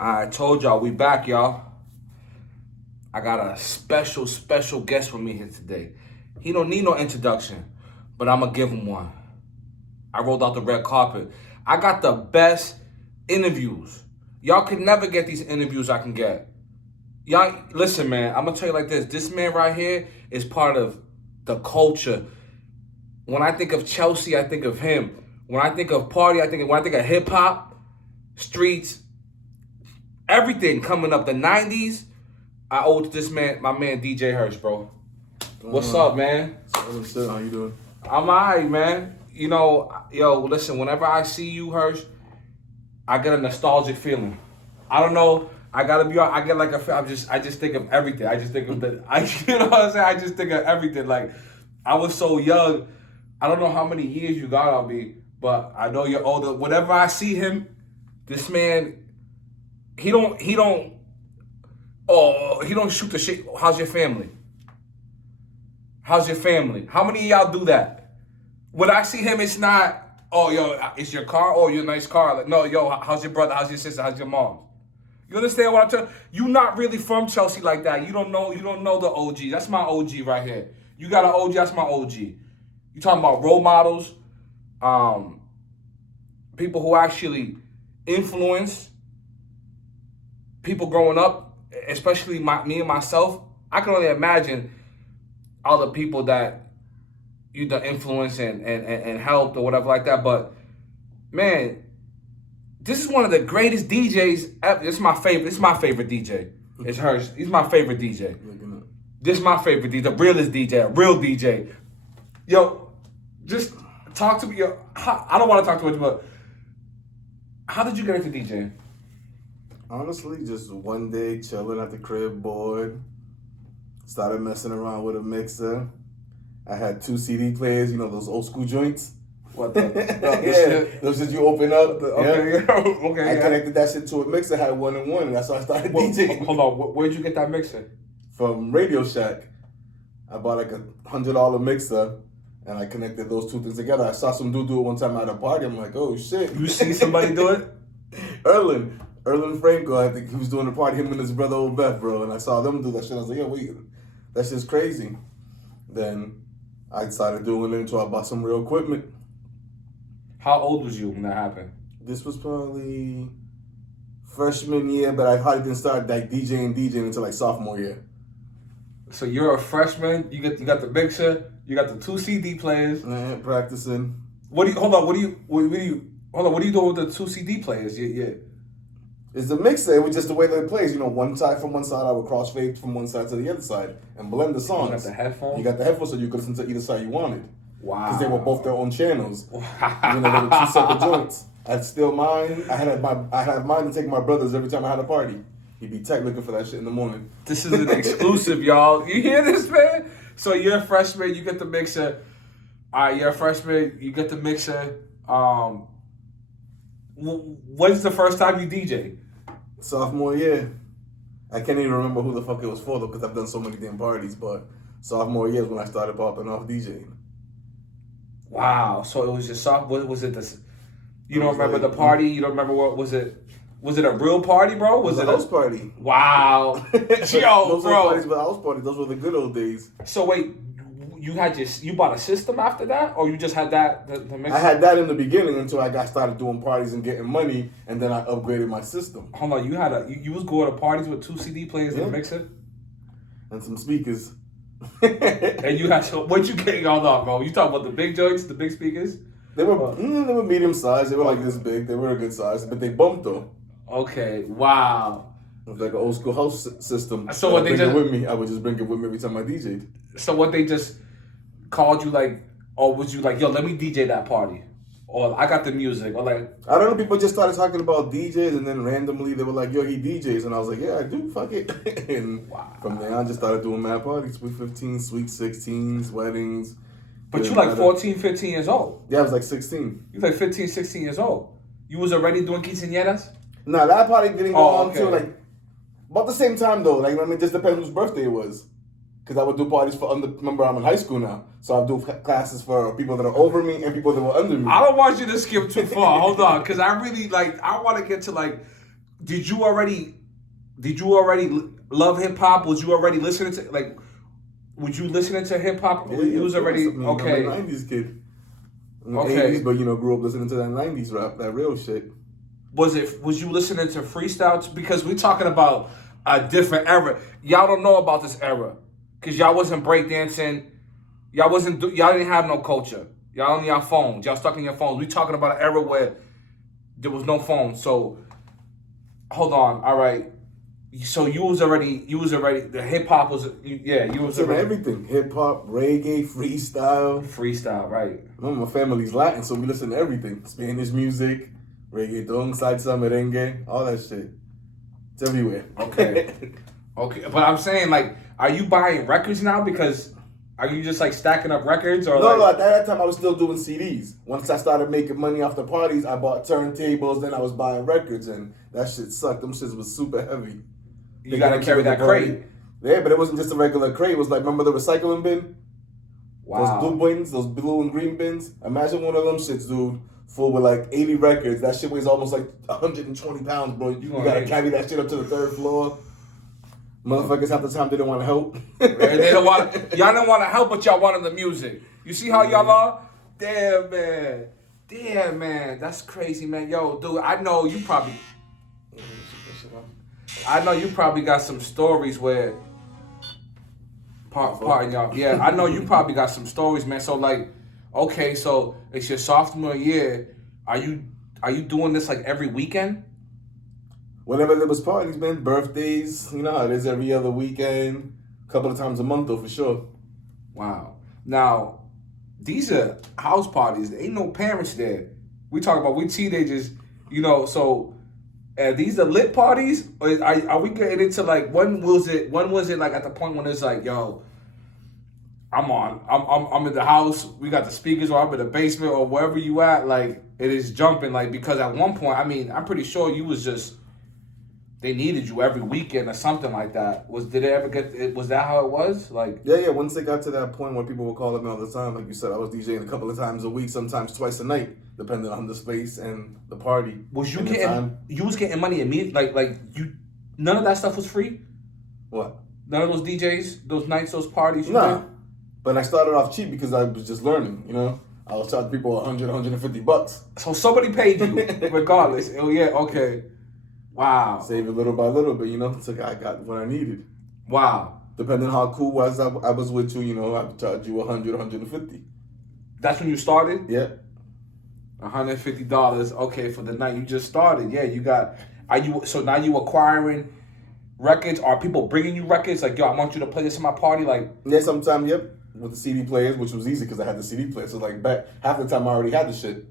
I told y'all we back, y'all. I got a special guest with me here today. He don't need no introduction, but I'm gonna give him one. I rolled out the red carpet. I got the best interviews. Y'all can never get these interviews I can get. Y'all, listen, man, I'm gonna tell you like this. This man right here is part of the culture. When I think of Chelsea, I think of him. When I think of party, when I think of hip hop, streets, everything coming up, the 90s, I owe it to this man, my man DJ Hersh, bro. What's up, man? What's up? How you doing? I'm alright, man. You know, yo, listen, whenever I see you, Hersh, I get a nostalgic feeling. I don't know. I gotta be. I get like a. I just think of everything. I just think of the. You know what I'm saying? I just think of everything. Like, I was so young. I don't know how many years you got on me, but I know you're older. Whenever I see him, this man, he don't shoot the shit. How's your family? How's your family? How many of y'all do that? When I see him, it's not, oh, yo, it's your car? Oh, your nice car. Like, no, yo, how's your brother? How's your sister? How's your mom? You understand what I'm telling you? You not really from Chelsea like that. You don't know the OG. That's my OG right here. You got an OG, that's my OG. You talking about role models, people who actually influence people growing up, especially me and myself. I can only imagine all the people that you done influence and helped or whatever like that. But man, this is one of the greatest DJs ever. It's my favorite DJ. It's Hersh. He's my favorite DJ. This is my favorite DJ, the realest DJ, a real DJ. Yo, just talk to me. Yo, I don't want to talk too much, but how did you get into DJing? Honestly, just one day chilling at the crib, bored. Started messing around with a mixer. I had 2 CD players, you know, those old school joints. What the? Yeah, those that you open up. Okay, yeah. okay. I connected that shit to a mixer, had 1 and 1, and that's how I started DJing. Hold on, where'd you get that mixer? From Radio Shack. I bought like a $100 mixer, and I connected those 2 things together. I saw some dude do it one time at a party. I'm like, oh shit. You see somebody do it? Erlen Franco, I think he was doing a party, him and his brother Old Beth, bro, and I saw them do that shit. I was like, yo, wait, that's just crazy. Then I started doing it until I bought some real equipment. How old was you when that happened? This was probably freshman year, but I hardly didn't start like DJing until like sophomore year. So you're a freshman. You got the mixer. You got the 2 CD players. Practicing. What are you doing with the 2 CD players? Yeah. It's the mixer. It was just the way that it plays. You know, one side from one side, I would crossfade from one side to the other side and blend the songs. You got the headphones? You got the headphones so you could listen to either side you wanted. Wow. Because they were both their own channels. Wow. You know, they were 2 separate joints. I had still mine. I had mine to take my brothers every time I had a party. He'd be tech looking for that shit in the morning. This is an exclusive, y'all. You hear this, man? So you're a freshman, you get the mixer. All right, you're a freshman, you get the mixer. When's the first time you DJ? Sophomore year. I can't even remember who the fuck it was for though, because I've done so many damn parties. But sophomore year is when I started popping off DJing. Wow. So it was just what was it? This? You don't remember the party? You don't remember what was it? Was it a real party, bro? Was it a house party? Wow. Yo, those bro. Parties were house parties. Those were the good old days. So wait, you bought a system after that, or you just had that the mixer? I had that in the beginning until I started doing parties and getting money, and then I upgraded my system. Hold on, you was going to parties with 2 CD players and a mixer, and some speakers. And you had what you getting all off, bro? You talking about the big joints, the big speakers? They were medium size. They were like this big. They were a good size, but they bumped though. Okay, wow. It was like an old school house system. So what they just with me? I would just bring it with me every time I DJ'd. So what they just called you like, or was you like, yo, let me DJ that party, or I got the music, or like I don't know. People just started talking about DJs, and then randomly they were like, yo, he DJs, and I was like, yeah, I do. Fuck it. And from there on, just started doing mad parties, Sweet 15, Sweet 16s, weddings. But you like 14, 15 years old. Yeah, I was like 16. You like 15, 16 years old. You was already doing quinceañeras? Nah, that party didn't go on okay. until like about the same time though. Like, I mean, it just depends whose birthday it was. Because I would do parties for remember I'm in high school now. So I do classes for people that are over me and people that were under me. I don't want you to skip too far. Hold on. Because I really I want to get to did you already love hip hop? Was you already listening to was you listening to hip hop? Yeah, You was already okay. I'm a 90s kid. Okay. 80s, but grew up listening to that 90s rap, that real shit. Was you listening to freestyles? Because we're talking about a different era. Y'all don't know about this era. Cause y'all wasn't breakdancing. Y'all didn't have no culture. Y'all only on phones. Y'all stuck in your phones. We talking about an era where there was no phone. So hold on. All right. So you was already the hip hop was you was already everything. Hip hop, reggae, freestyle, right? My family's Latin, so we listen to everything. Spanish music, reggaeton, salsa, merengue, all that shit. It's everywhere. Okay. Okay. But I'm saying, like, are you buying records now? Because are you just like stacking up records or no, at that time I was still doing CDs. Once I started making money off the parties, I bought turntables, then I was buying records, and that shit sucked. Them shits was super heavy. You gotta carry that crate. Yeah, but it wasn't just a regular crate. It was like, remember the recycling bin? Wow. Those blue bins, those blue and green bins. Imagine one of them shits, dude, full with like 80 records. That shit weighs almost like 120 pounds, bro. You gotta carry that shit up to the 3rd floor. Motherfuckers half the time didn't want to help. Y'all didn't want to help, but y'all wanted the music. You see how y'all are? Damn, man. That's crazy, man. Yo, dude, I know you probably got some stories where. Pardon y'all. Yeah, I know you probably got some stories, man. So like, okay, so it's your sophomore year. Are you doing this like every weekend? Whenever there was parties, man, birthdays, you know how it is every other weekend, a couple of times a month though, for sure. Wow. Now, these are house parties. There ain't no parents there. We teenagers, so these are lit parties? Or are we getting into like, when was it like at the point when it's like, yo, I'm in the house, we got the speakers, or I'm in the basement, or wherever you at, like, it is jumping, like, because at one point, I mean, I'm pretty sure you was just, they needed you every weekend or something like that. Was that how it was? Like, yeah. Once it got to that point where people were calling me all the time, like you said, I was DJing a couple of times a week, sometimes twice a night, depending on the space and the party. Was you getting money immediately? Like none of that stuff was free? What? None of those DJs, those nights, those parties? Nah. But I started off cheap because I was just learning, I was charging people 100, 150 bucks. So somebody paid you, regardless. Oh yeah, okay. Wow. Save it little by little, but so I got what I needed. Wow. Depending how cool I was with you, I would charge you 100, 150. That's when you started? Yeah. $150, okay, for the night. You just started. Yeah, so now you acquiring records? Are people bringing you records? Like, yo, I want you to play this in my party? Like, yeah, sometimes, yep. With the CD players, which was easy because I had the CD player. So like back half the time I already had the shit.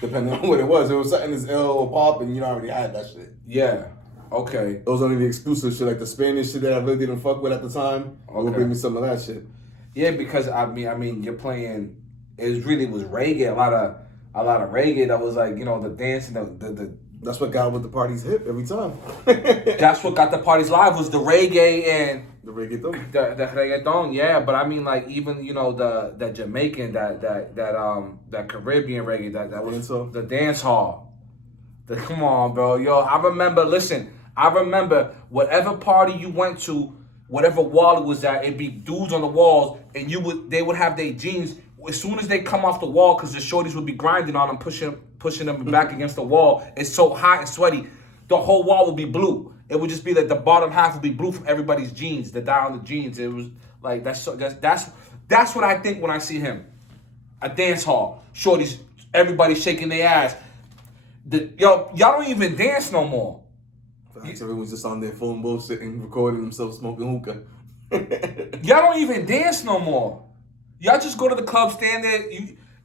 Depending on what it was. It was something that's ill or pop and I already had that shit. Yeah. Okay. It was only the exclusive shit, like the Spanish shit that I really didn't fuck with at the time. Okay. It would bring me some of that shit. Yeah, because I mean you're playing, it really was reggae, a lot of reggae that was like, the dancing, the that's what got with the parties hip every time. That's what got the parties live, was the reggae and the reggaeton. The reggaeton, yeah. But I mean, like, even the Jamaican, that Caribbean reggae, that was the dance hall. Come on, bro, yo. I remember whatever party you went to, whatever wall it was at, it'd be dudes on the walls, and they would have their jeans. As soon as they come off the wall, because the shorties would be grinding on them, pushing them back against the wall. It's so hot and sweaty. The whole wall would be blue. It would just be that the bottom half would be blue from everybody's jeans, the down the jeans. It was like, that's what I think when I see him. A dance hall, shorties, everybody shaking their ass. Y'all don't even dance no more. Everyone's just on their phone bullshitting, recording themselves smoking hookah. Y'all don't even dance no more. Y'all just go to the club, stand there.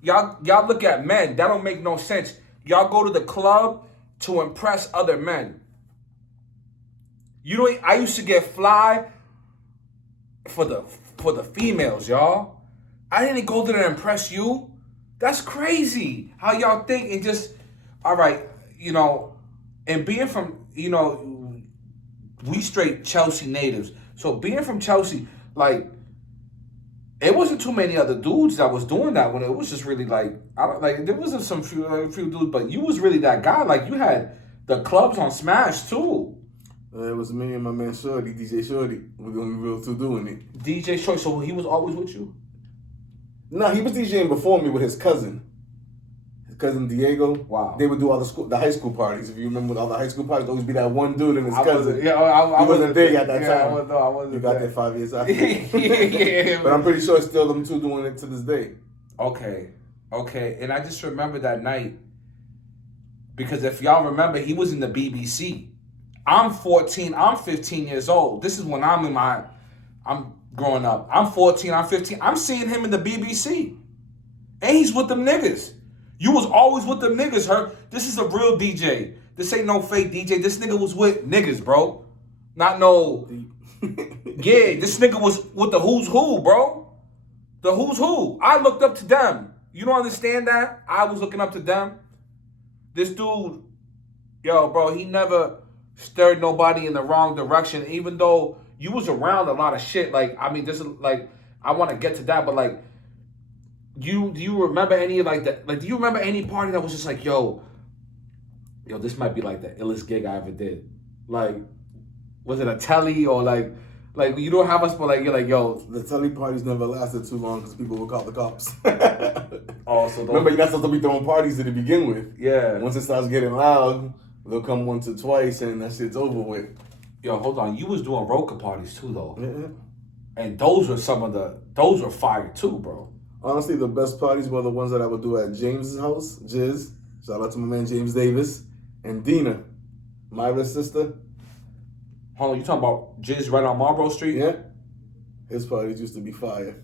Y'all look at men. That don't make no sense. Y'all go to the club to impress other men. I used to get fly for the females, y'all. I didn't go there to impress you. That's crazy. How y'all think and just, all right, and being from, we straight Chelsea natives. So being from Chelsea, like, it wasn't too many other dudes that was doing that when it was just really like, there wasn't some few dudes, but you was really that guy. Like, you had The clubs on Smash too. It was me and my man Shorty, DJ Shorty. We're the only real two doing it. DJ Shorty, so he was always with you? No, he was DJing before me with his cousin. His cousin Diego. Wow. They would do all the high school parties. If you remember all the high school parties, there always be that one dude and his cousin. I wasn't there at that time. I wasn't You got there. there 5 years after. Yeah, but I'm pretty sure it's still them two doing it to this day. Okay. And I just remember that night because if y'all remember, he was in the BBC. I'm 14, I'm 15 years old. This is when I'm growing up. I'm 14, I'm 15. I'm seeing him in the BBC. And he's with them niggas. You was always with them niggas, Hersh. This is a real DJ. This ain't no fake DJ. This nigga was with niggas, bro. Not no... Yeah, this nigga was with the who's who, bro. The who's who. I looked up to them. You don't understand that? I was looking up to them. This dude, yo, bro, he never stirred nobody in the wrong direction, even though you was around a lot of shit. Like, I mean, this is like, I want to get to that, but like, do you remember any like that? Like, do you remember any party that was just like, yo, this might be like the illest gig I ever did? Like, was it a telly or like you don't have us, but like you're like, yo, the telly parties never lasted too long because people would call the cops. Also, remember, you're not supposed to be throwing parties to begin with. Yeah. Once it starts getting loud, they'll come once or twice, and that shit's over with. Yo, hold on. You was doing Roca parties too, though. Yeah. And those were fire too, bro. Honestly, the best parties were the ones that I would do at James's house, Jiz. Shout out to my man James Davis. And Dina, Myra's sister. Hold on, you talking about Jizz right on Marlboro Street? Yeah. His parties used to be fire.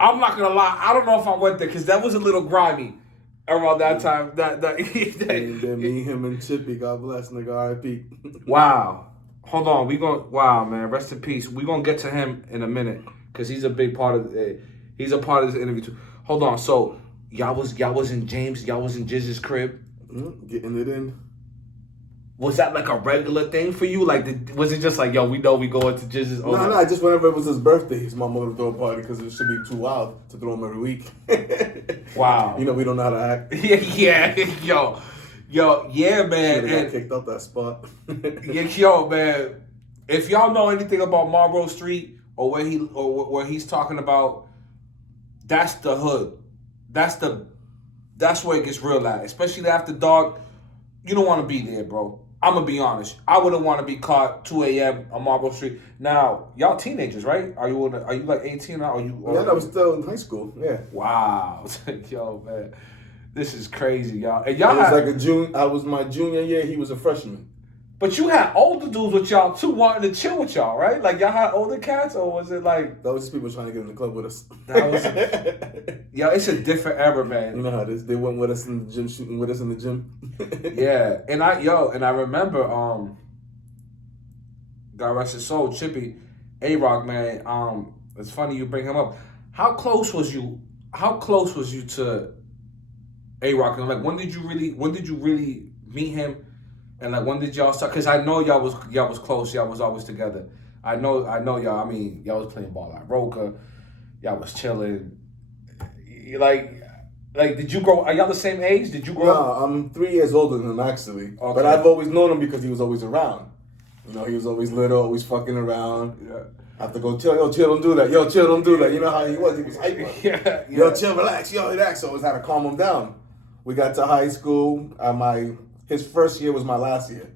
I'm not gonna lie, I don't know if I went there because that was a little grimy around that time. And then me, him, and Chippy, God bless, nigga, R.I.P. Wow. Hold on, wow, man, rest in peace. We're gonna get to him in a minute because he's a big part of he's a part of this interview too. Hold on, so y'all was in Jizz's crib? Getting it in. Was that like a regular thing for you? Like, was it just like, yo, we know we go into Jizz's? No, just whenever it was his birthday, his mom would throw a party because it should be too wild to throw him every week. Wow. You know, we don't know how to act. Yeah, yeah, man. Should have got kicked out that spot. Yo, man. If y'all know anything about Marlboro Street or where he's talking about, that's the hood. That's where it gets real at. Especially after dark. You don't want to be there, bro. I'm going to be honest. I wouldn't want to be caught 2 a.m. on Marlboro Street. Now, y'all teenagers, right? Are you like 18 now? Yeah, I was still in high school. Yeah. Wow. Yo, man. This is crazy, y'all. And I was my junior year. He was a freshman. But you had older dudes with y'all, too, wanting to chill with y'all, right? Like, y'all had older cats, or was it like... That was just people trying to get in the club with us. Yo, it's a different era, man. You know how it is. They went with us in the gym, shooting with us in the gym. Yeah. And I remember, God rest his soul, Chippy, A-Rock, man, it's funny you bring him up. How close was you to A-Rock? And like, when did you really meet him? And like, when did y'all start? Because I know y'all was close. Y'all was always together. I know y'all. I mean, y'all was playing ball at Roca. Y'all was chilling. Like, did you grow? Are y'all the same age? Did you grow? No, I'm 3 years older than him actually. Okay. But I've always known him because he was always around. You know, he was always little, always fucking around. Yeah. I have to go chill. Yo, chill, don't do that. Yo, chill, don't do that. You know how he was. He was hyper. Yeah. Yo, chill, relax. Yo, relax. So I always had to calm him down. We got to high school. His first year was my last year.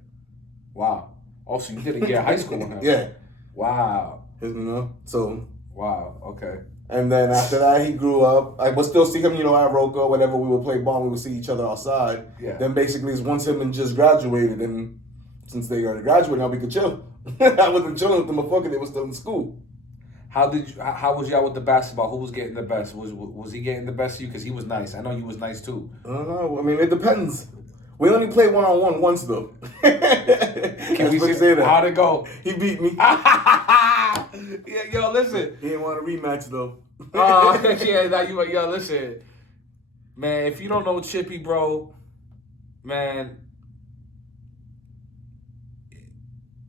Wow. Oh, so you did a year of high school with him? Yeah. Wow. You know, so. Wow, okay. And then after that, he grew up. I would still see him, at Roca, whenever we would play ball, we would see each other outside. Yeah. Then basically, it's once him and just graduated, and since they already graduated, now we could chill. I wasn't chilling with them before they were still in school. How was y'all with the basketball? Who was getting the best? Was he getting the best of you? Because he was nice. I know you was nice too. I don't know. I mean, it depends. We only played one-on-one once, though. Can we say that? How'd it go? He beat me. Yeah, yo, listen. He didn't want a rematch, though. Yo, listen. Man, if you don't know Chippy, bro, man,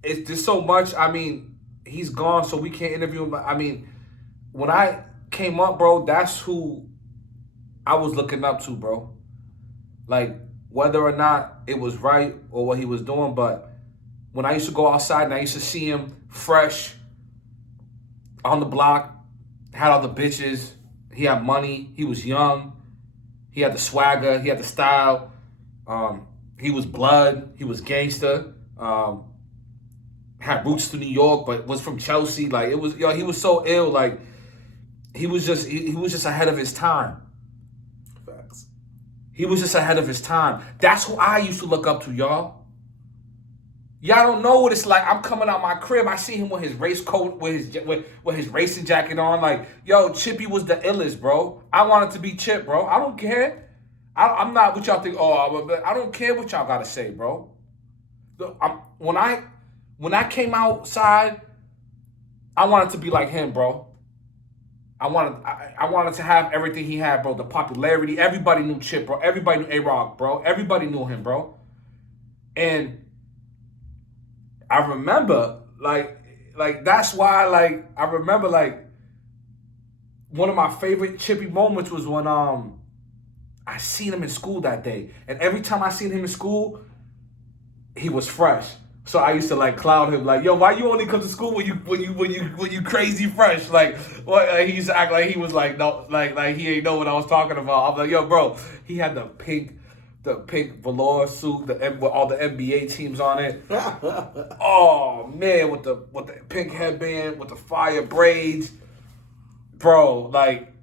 there's so much. I mean, he's gone, so we can't interview him. I mean, when I came up, bro, that's who I was looking up to, bro. Like, whether or not it was right or what he was doing, but when I used to go outside and I used to see him fresh on the block, had all the bitches, he had money, he was young, he had the swagger, he had the style, he was blood, he was gangster, had roots to New York, but was from Chelsea. Like it was, he was so ill. Like he was just ahead of his time. Facts. He was just ahead of his time. That's who I used to look up to, y'all. Y'all don't know what it's like. I'm coming out my crib. I see him with his race coat, with his racing jacket on. Like, yo, Chippy was the illest, bro. I wanted to be Chip, bro. I don't care. I'm not what y'all think. Oh, I don't care what y'all gotta say, bro. When I came outside, I wanted to be like him, bro. I wanted to have everything he had, bro. The popularity. Everybody knew Chip, bro. Everybody knew A-Rock, bro. Everybody knew him, bro. And I remember, like that's why, like, I remember, like, one of my favorite Chippy moments was when I seen him in school that day, and every time I seen him in school, he was fresh. So I used to like clown him, like, yo, why you only come to school when you crazy fresh? Like, what? He used to act like he was like, no, like he ain't know what I was talking about. I'm like, yo, bro, he had the pink velour suit, with all the NBA teams on it. Oh man, with the pink headband, with the fire braids, bro. Like,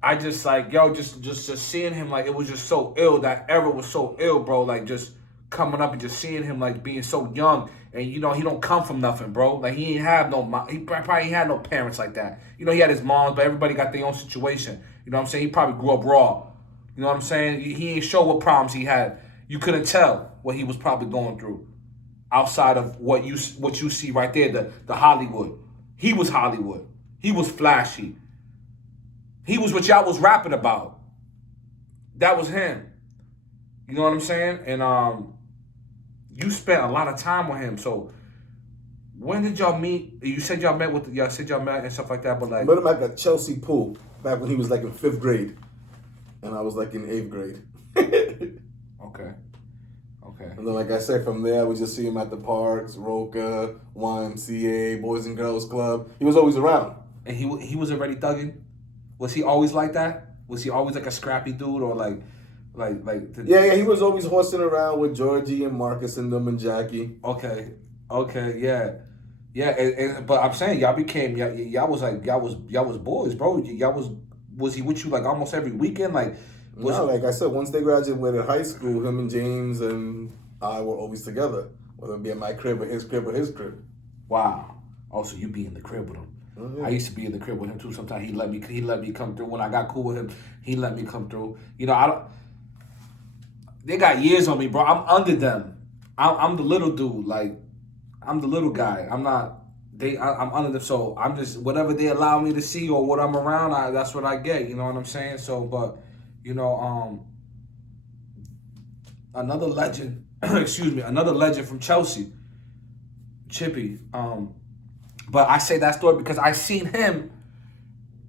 I just like, yo, just seeing him, like, it was just so ill. That era was so ill, bro. Like, just coming up and just seeing him, like, being so young, and he don't come from nothing, bro. Like, he ain't have he probably ain't had no parents like that. He had his moms, but everybody got their own situation. You know what I'm saying? He probably grew up raw. You know what I'm saying? He ain't show what problems he had. You couldn't tell what he was probably going through outside of what you see right there, the Hollywood. He was Hollywood. He was flashy. He was what y'all was rapping about. That was him. You know what I'm saying? And you spent a lot of time with him. So when did y'all meet? You said y'all met and stuff like that, but like, I met him at the Chelsea pool back when he was like in 5th grade. And I was like in 8th grade. Okay. And then, like I said, from there, I would just see him at the parks, Roca, YMCA, Boys and Girls Club. He was always around. And he was already thugging? Was he always like that? Was he always like a scrappy dude, or like? Yeah, he was always horsing around with Georgie and Marcus and them and Jackie. Okay, yeah. But I'm saying y'all was boys, bro. Was he with you like almost every weekend? Like, like I said, once they graduated high school, him and James and I were always together, whether it be at my crib or his crib. Wow. Oh, so you be in the crib with him? Mm-hmm. I used to be in the crib with him too. Sometimes he let me come through. When I got cool with him, he let me come through. They got years on me, bro. I'm under them. I'm the little dude. Like, I'm the little guy. I'm not. I'm under them. So I'm just whatever they allow me to see or what I'm around. That's what I get. You know what I'm saying? So, but another legend. Excuse me. Another legend from Chelsea, Chippy. But I say that story because I seen him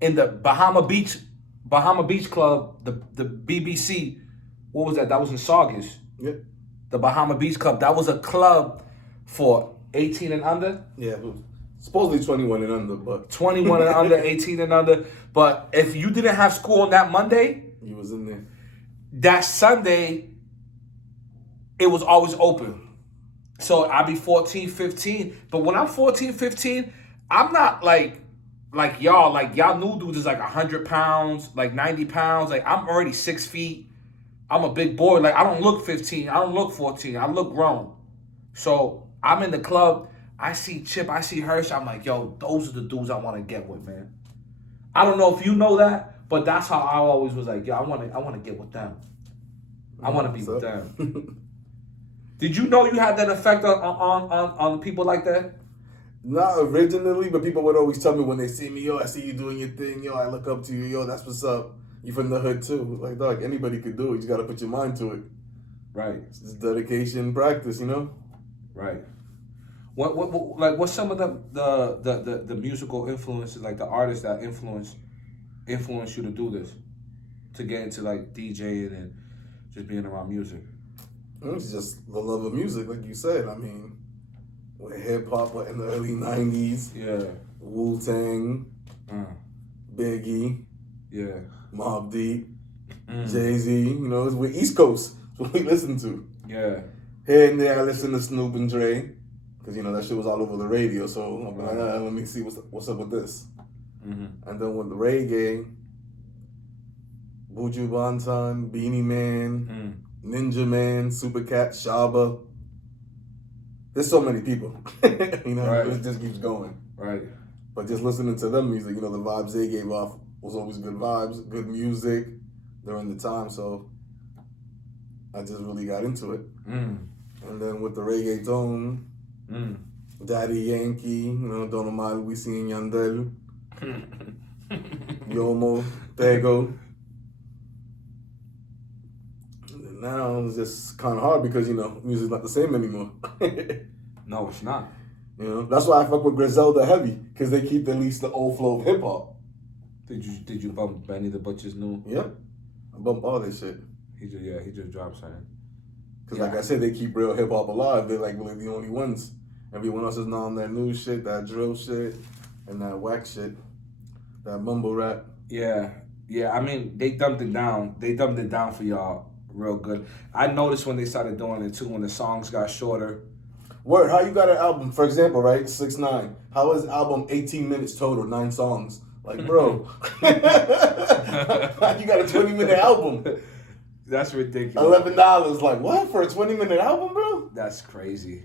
in the Bahama Beach Club, the BBC. What was that? That was in Saugus. Yeah. The Bahama Beach Club. That was a club for 18 and under. Yeah, supposedly 21 and under, but 21 and under, 18 and under. But if you didn't have school on that Monday, he was in there. That Sunday, it was always open. So I'd be 14, 15. But when I'm 14, 15, I'm not like y'all. Like, y'all new dudes is like 100 pounds, like 90 pounds. Like, I'm already 6 feet. I'm a big boy. Like, I don't look 15. I don't look 14. I look grown. So I'm in the club. I see Chip. I see Hersh. I'm like, yo, those are the dudes I want to get with, man. I don't know if you know that, but that's how I always was like, yo, I want to get with them. I want to be with them. Did you know you had that effect on people like that? Not originally, but people would always tell me when they see me, yo, I see you doing your thing, yo, I look up to you, yo, that's what's up. You from the hood too. Like, dog, anybody could do it. You just gotta put your mind to it. Right. It's just dedication, practice, you know? Right. What's some of the musical influences, like the artists that influence you to do this, to get into like DJing and just being around music? It's just the love of music, like you said. I mean, with hip hop in the early '90s, Yeah. Wu-Tang, Biggie, Yeah. Mobb Deep, Jay-Z. You know, it's with East Coast. It's what we listen to. Yeah. Here and there, I listen to Snoop and Dre, because you know that shit was all over the radio. So I'm like, let me see what's up with this. Mm-hmm. And then with the reggae, Buju Banton, Beanie Man, Ninja Man, Super Cat, Shaba. There's so many people. You know, Right. it just keeps going. Right. But just listening to them music, you know, the vibes they gave off was always good vibes, good music during the time. So I just really got into it. And then with the reggaeton, Daddy Yankee, you know, Don Omar, Wisin and Yandel, Yomo, Tego. And now it's just kind of hard because, you know, music's not the same anymore. No, it's not. You know, that's why I fuck with Griselda heavy, because they keep at least the old flow of hip hop. Did you bump Benny the Butcher's new? Yeah, I bump all this shit. He just dropped something. Because like I said, they keep real hip hop alive. They're like really the only ones. Everyone else is now on that new shit, that drill shit, and that whack shit, that mumble rap. Yeah. I mean, they dumped it down. They dumped it down for y'all real good. I noticed when they started doing it too, when the songs got shorter. Word, how you got an album? For example, right, 6ix9ine. How is album 18 minutes total, 9 songs? Like, bro, you got a 20-minute album. That's ridiculous. $11, like what for a 20-minute album, bro? That's crazy.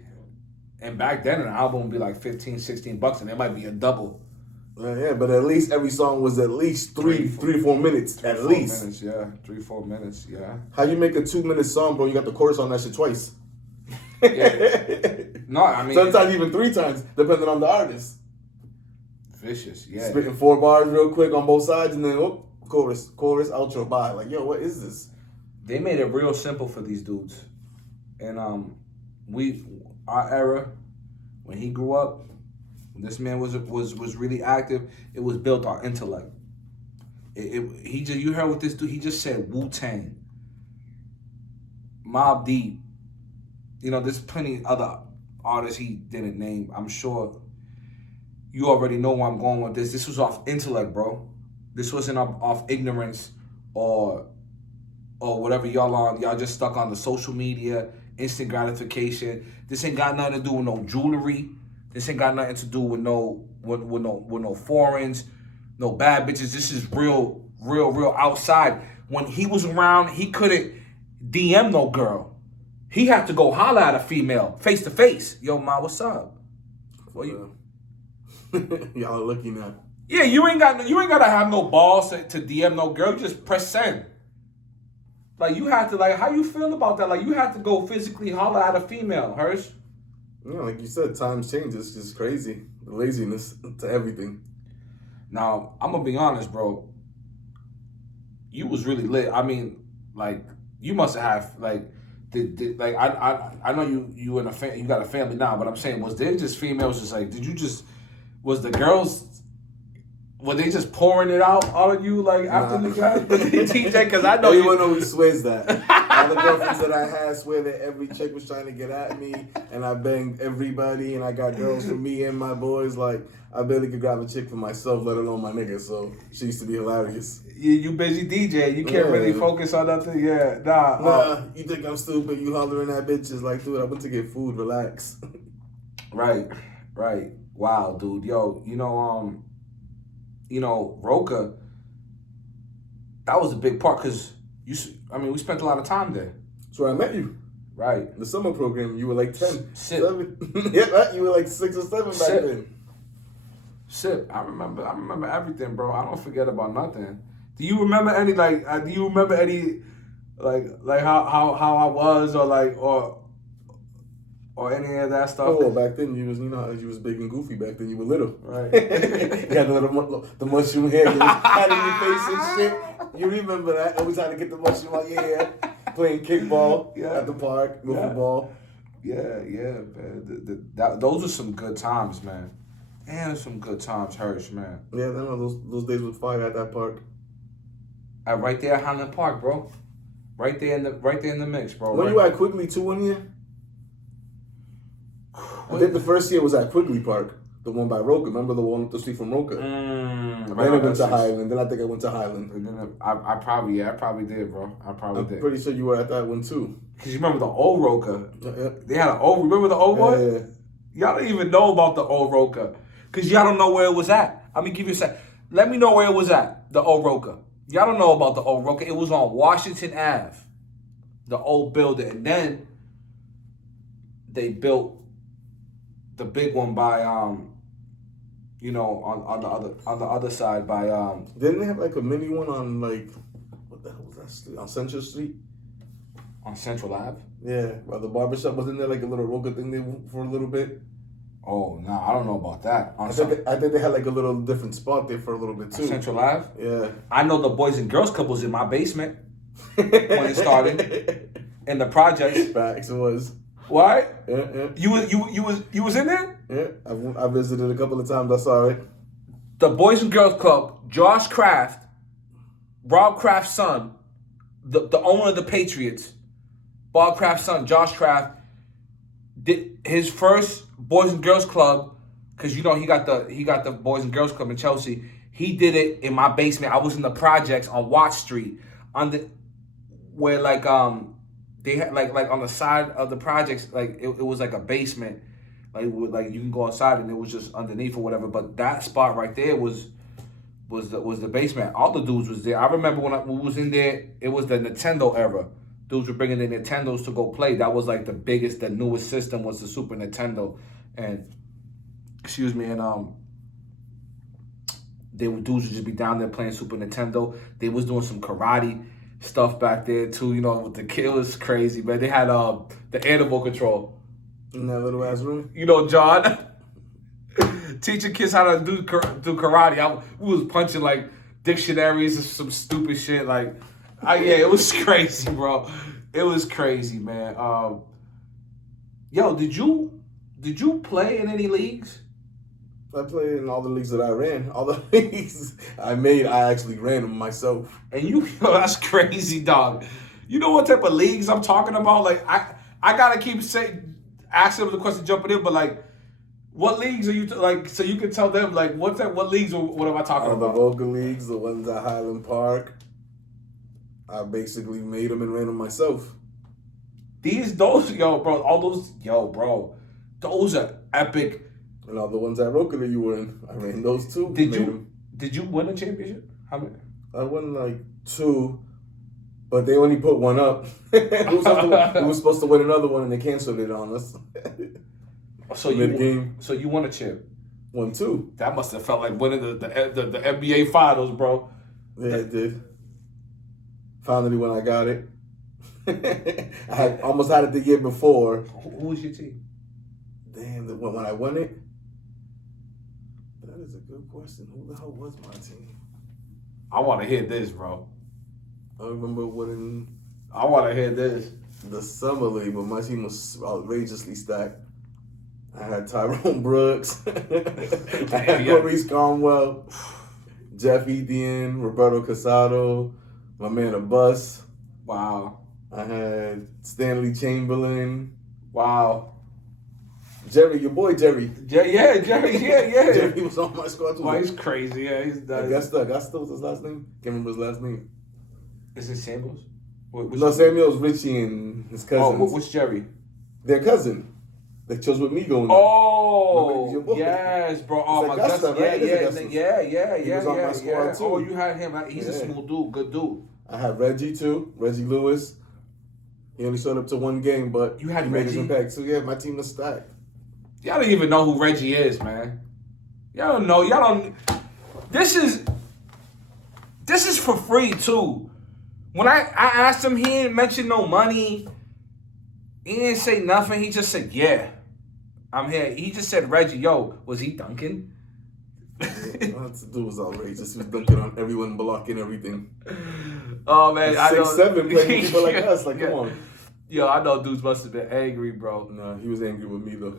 And back then, an album would be like $15, $16, and it might be a double. Yeah, but at least every song was at least three or 4 minutes. At least. 4 minutes, yeah. 3-4 minutes, yeah. How you make a 2-minute song, bro? You got the chorus on that shit twice. Yeah. No, I mean, sometimes even 3 times, depending on the artist. Vicious, yeah. Spitting 4 bars real quick on both sides, and then chorus, outro, bye. Like, yo, what is this? They made it real simple for these dudes, and our era, when he grew up, this man was really active. It was built on intellect. You heard what this dude, he just said Wu-Tang, Mobb Deep. You know, there's plenty other artists he didn't name. I'm sure you already know where I'm going with this. This was off intellect, bro. This wasn't off ignorance or whatever y'all on. Y'all just stuck on the social media, instant gratification. This ain't got nothing to do with no jewelry. This ain't got nothing to do with no foreigns, no bad bitches. This is real outside. When he was around, he couldn't DM no girl. He had to go holler at a female face to face. Yo, ma, what's up? Well, y'all are lucky now. Yeah, you ain't gotta have no balls to DM no girl. You just press send. Like you had to how you feel about that? Like you had to go physically holler at a female, Hersh. Yeah, like you said, times change. It's just crazy. The laziness to everything. Now, I'm gonna be honest, bro. You was really lit. I mean, like you must have I know you and you got a family now, but I'm saying, was there just females just like, was the girls, were they just pouring it out on you after the guy? TJ, because I know everyone always swears that. All the girlfriends that I had swear that every chick was trying to get at me, and I banged everybody, and I got girls for me and my boys. Like, I barely could grab a chick for myself, let alone my nigga, so she used to be hilarious. You busy DJ, you can't really focus on nothing. Yeah, nah. You think I'm stupid? You hollering at bitches like, dude, I went to get food. Relax. Right. Wow, dude. Yo, Roca. That was a big part because we spent a lot of time there. That's where I met you. Right. The summer program. You were like 10. Sip. 7. Yeah, right. You were like 6 or 7 back then. Sip. I remember everything, bro. I don't forget about nothing. Do you remember any how I was or any of that stuff? Oh, well, back then you was big and goofy. Back then you were little. Right. You had the mushroom hair out of your face and shit. You remember that? Always had to get the mushroom out your hair. Playing kickball at the park, goofy ball. Yeah, man. Those are some good times, man. And some good times, Hersh, man. Yeah, those days was fire at that park. Right there at Highland Park, bro. Right there in the mix, bro. When you at Quigley too one year? I think the first year was at Quigley Park, the one by Roca. Remember the one up the street from Roca? Then I went to Highland. Then I think I went to Highland. And then I probably did, bro. I'm pretty sure you were at that one too. Cause you remember the old Roca? They had an old. Remember the old one? Yeah. Y'all don't even know about the old Roca, cause y'all don't know where it was at. I'm gonna give you a sec. Let me know where it was at. The old Roca. Y'all don't know about the old Roca. It was on Washington Ave, the old building, and then they built the big one by on the other side by Didn't they have like a mini one on like what the hell was that street? On Central Street? On Central Ave? Yeah, by the barbershop. Wasn't there like a little Roca thing there for a little bit? Oh no, I don't know about that. I think they had like a little different spot there for a little bit too. Central Ave? Yeah. I know the Boys and Girls Club was in my basement when it started. In the projects. Facts, it was. What? Yeah. You was in there? Yeah, I visited a couple of times. I saw it. The Boys and Girls Club, Josh Kraft, Rob Kraft's son, the owner of the Patriots, Bob Kraft's son, Josh Kraft, did his first Boys and Girls Club, because he got the Boys and Girls Club in Chelsea. He did it in my basement. I was in the projects on Watt Street, where they had like on the side of the projects, like it was like a basement, like you can go outside and it was just underneath or whatever. But that spot right there was the basement. All the dudes was there. I remember when we was in there, it was the Nintendo era. Dudes were bringing the Nintendos to go play. That was like the newest system was the Super Nintendo, and dudes would just be down there playing Super Nintendo. They was doing some karate stuff back there too, with the kid. It was crazy, man. They had the animal control in that little ass room. John teaching kids how to do karate. We was punching like dictionaries and some stupid shit. It was crazy, bro. It was crazy, man. Yo, did you play in any leagues? I played in all the leagues that I ran. All the leagues I actually ran them myself. And that's crazy, dog. You know what type of leagues I'm talking about? Like, I gotta keep asking them the question, jumping in, but like, what leagues are you so you can tell them like what leagues or what am I talking about? The local leagues, the ones at Highland Park. I basically made them and ran them myself. Those are epic. And all the ones at Roca that you were in, I ran those too. Did you win a championship? How many? I won like 2, but they only put 1 up. We were supposed to win another one and they canceled it on us. So you won a chip. Won 2. That must have felt like winning the NBA finals, bro. Yeah, it did. Finally, when I got it, I almost had it the year before. Who was your team? Damn, when I won it. That is a good question. Who the hell was my team? I want to hear this, bro. I remember winning. I want to hear this. The summer league, but my team was outrageously stacked. I had Tyrone Brooks. I had Maurice Cromwell, Jeff Etienne, Roberto Casado, my man Bus. Wow. I had Stanley Chamberlain. Wow. Jerry, your boy Jerry. Jerry, yeah. Jerry was on my squad too. Wow, he's crazy. Yeah, he's done. Augusta was his last name? Can't remember his last name. Is it Samuels? No, Samuel's Richie and his cousin. Oh, what's Jerry? Their cousin. They chose with me going. Oh, yes, bro. Oh, my God. Yeah. He was on my squad too. Oh, you had him. He's a smooth dude, good dude. I had Reggie too, Reggie Lewis. He only showed up to 1 game, but you had he Reggie? made his impact. So yeah, my team was stacked. Y'all don't even know who Reggie is, man. Y'all don't know. Y'all don't. This is for free too. When I asked him, he didn't mention no money. He didn't say nothing. He just said, "Yeah, I'm here." He just said, "Reggie, yo, was he dunking?" That dude was outrageous. He was dunking on everyone, blocking everything. Oh man, 6'7" playing people like us. Like, come on. Yo, I know dudes must have been angry, bro. Nah, he was angry with me though.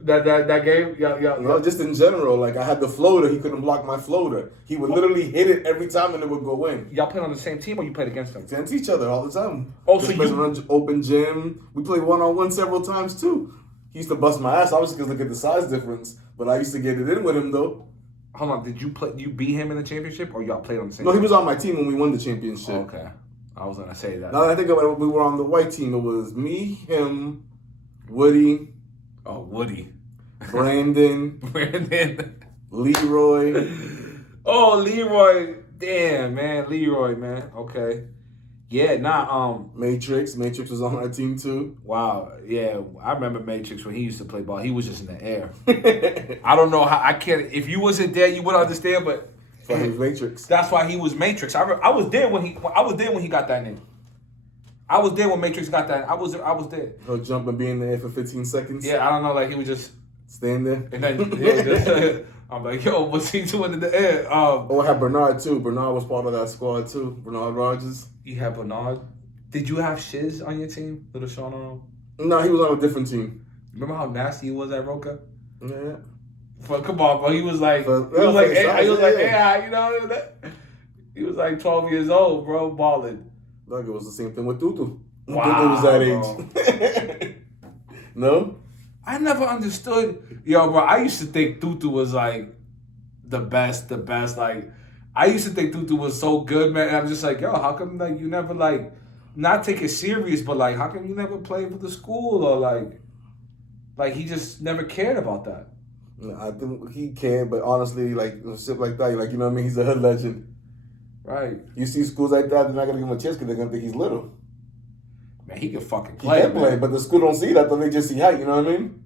That game? Yeah. No, just in general. Like, I had the floater. He couldn't block my floater. He would literally hit it every time and it would go in. Y'all played on the same team or you played against them? Against each other all the time. Oh, just so you... run open gym. We played one-on-one several times, too. He used to bust my ass, obviously, because look at the size difference. But I used to get it in with him, though. Hold on, did you beat him in the championship or y'all played on the same No, team? he was on my team when we won the championship. Oh, okay. I was going to say that. Now that I think about it, we were on the white team. It was me, him, Woody. Oh, Woody. Brandon. Leroy. Oh, Leroy. Damn, man. Leroy, man. Okay. Yeah, Matrix. Matrix was on our team too. Wow. Yeah, I remember Matrix when he used to play ball. He was just in the air. I don't know how, I can't, if you wasn't there, you would understand, but He was Matrix. that's why he was Matrix. I was there when he got that name. I was there when Matrix got that. I was there. He'll jump and be in the air for 15 seconds. Yeah, I don't know, like he was just Stand there. and then I'm like, yo, what's he doing in the air? I had Bernard too. Bernard was part of that squad too. Bernard Rogers. You had Bernard. Did you have Shiz on your team? Little Sean on? No, he was on a different team. Remember how nasty he was at Roca? Yeah. But come on, bro. He was like, he was like 12 years old, bro, balling. Like it was the same thing with Tutu. Wow, Tutu was that age. No? I never understood. Yo, bro, I used to think Tutu was like the best. Like, I used to think Tutu was so good, man. And I'm just like, yo, how come like you never like not take it serious, but like how come you never played for the school or like he just never cared about that? I think he can, but honestly, like shit like that, like you know what I mean. He's a hood legend. Right. You see schools like that, they're not gonna give him a chance because they're gonna think he's little. Man, he can fucking He play. can play, but the school don't see that, though. They just see height. You know what I mean?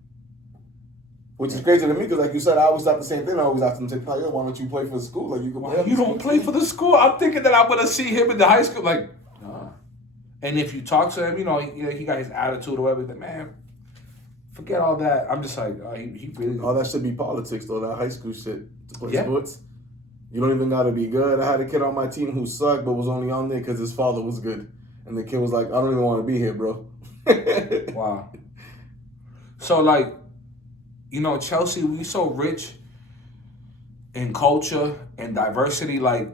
Which is crazy to me because, like you said, I always thought the same thing. I always asked them, "Yo, why don't you play for the school? Like you can play." You don't play for the school. I'm thinking that I'm gonna see him in the high school. Like, nah. And if you talk to him, you know, he got his attitude or everything. Man, forget all that. I'm just like, he really. All that should be politics, though. That high school shit to play Yeah. sports. You don't even gotta be good. I had a kid on my team who sucked, but was only on there because his father was good, and the kid was like, "I don't even want to be here, bro." Wow. So like, you know, Chelsea, we so rich in culture and diversity. Like,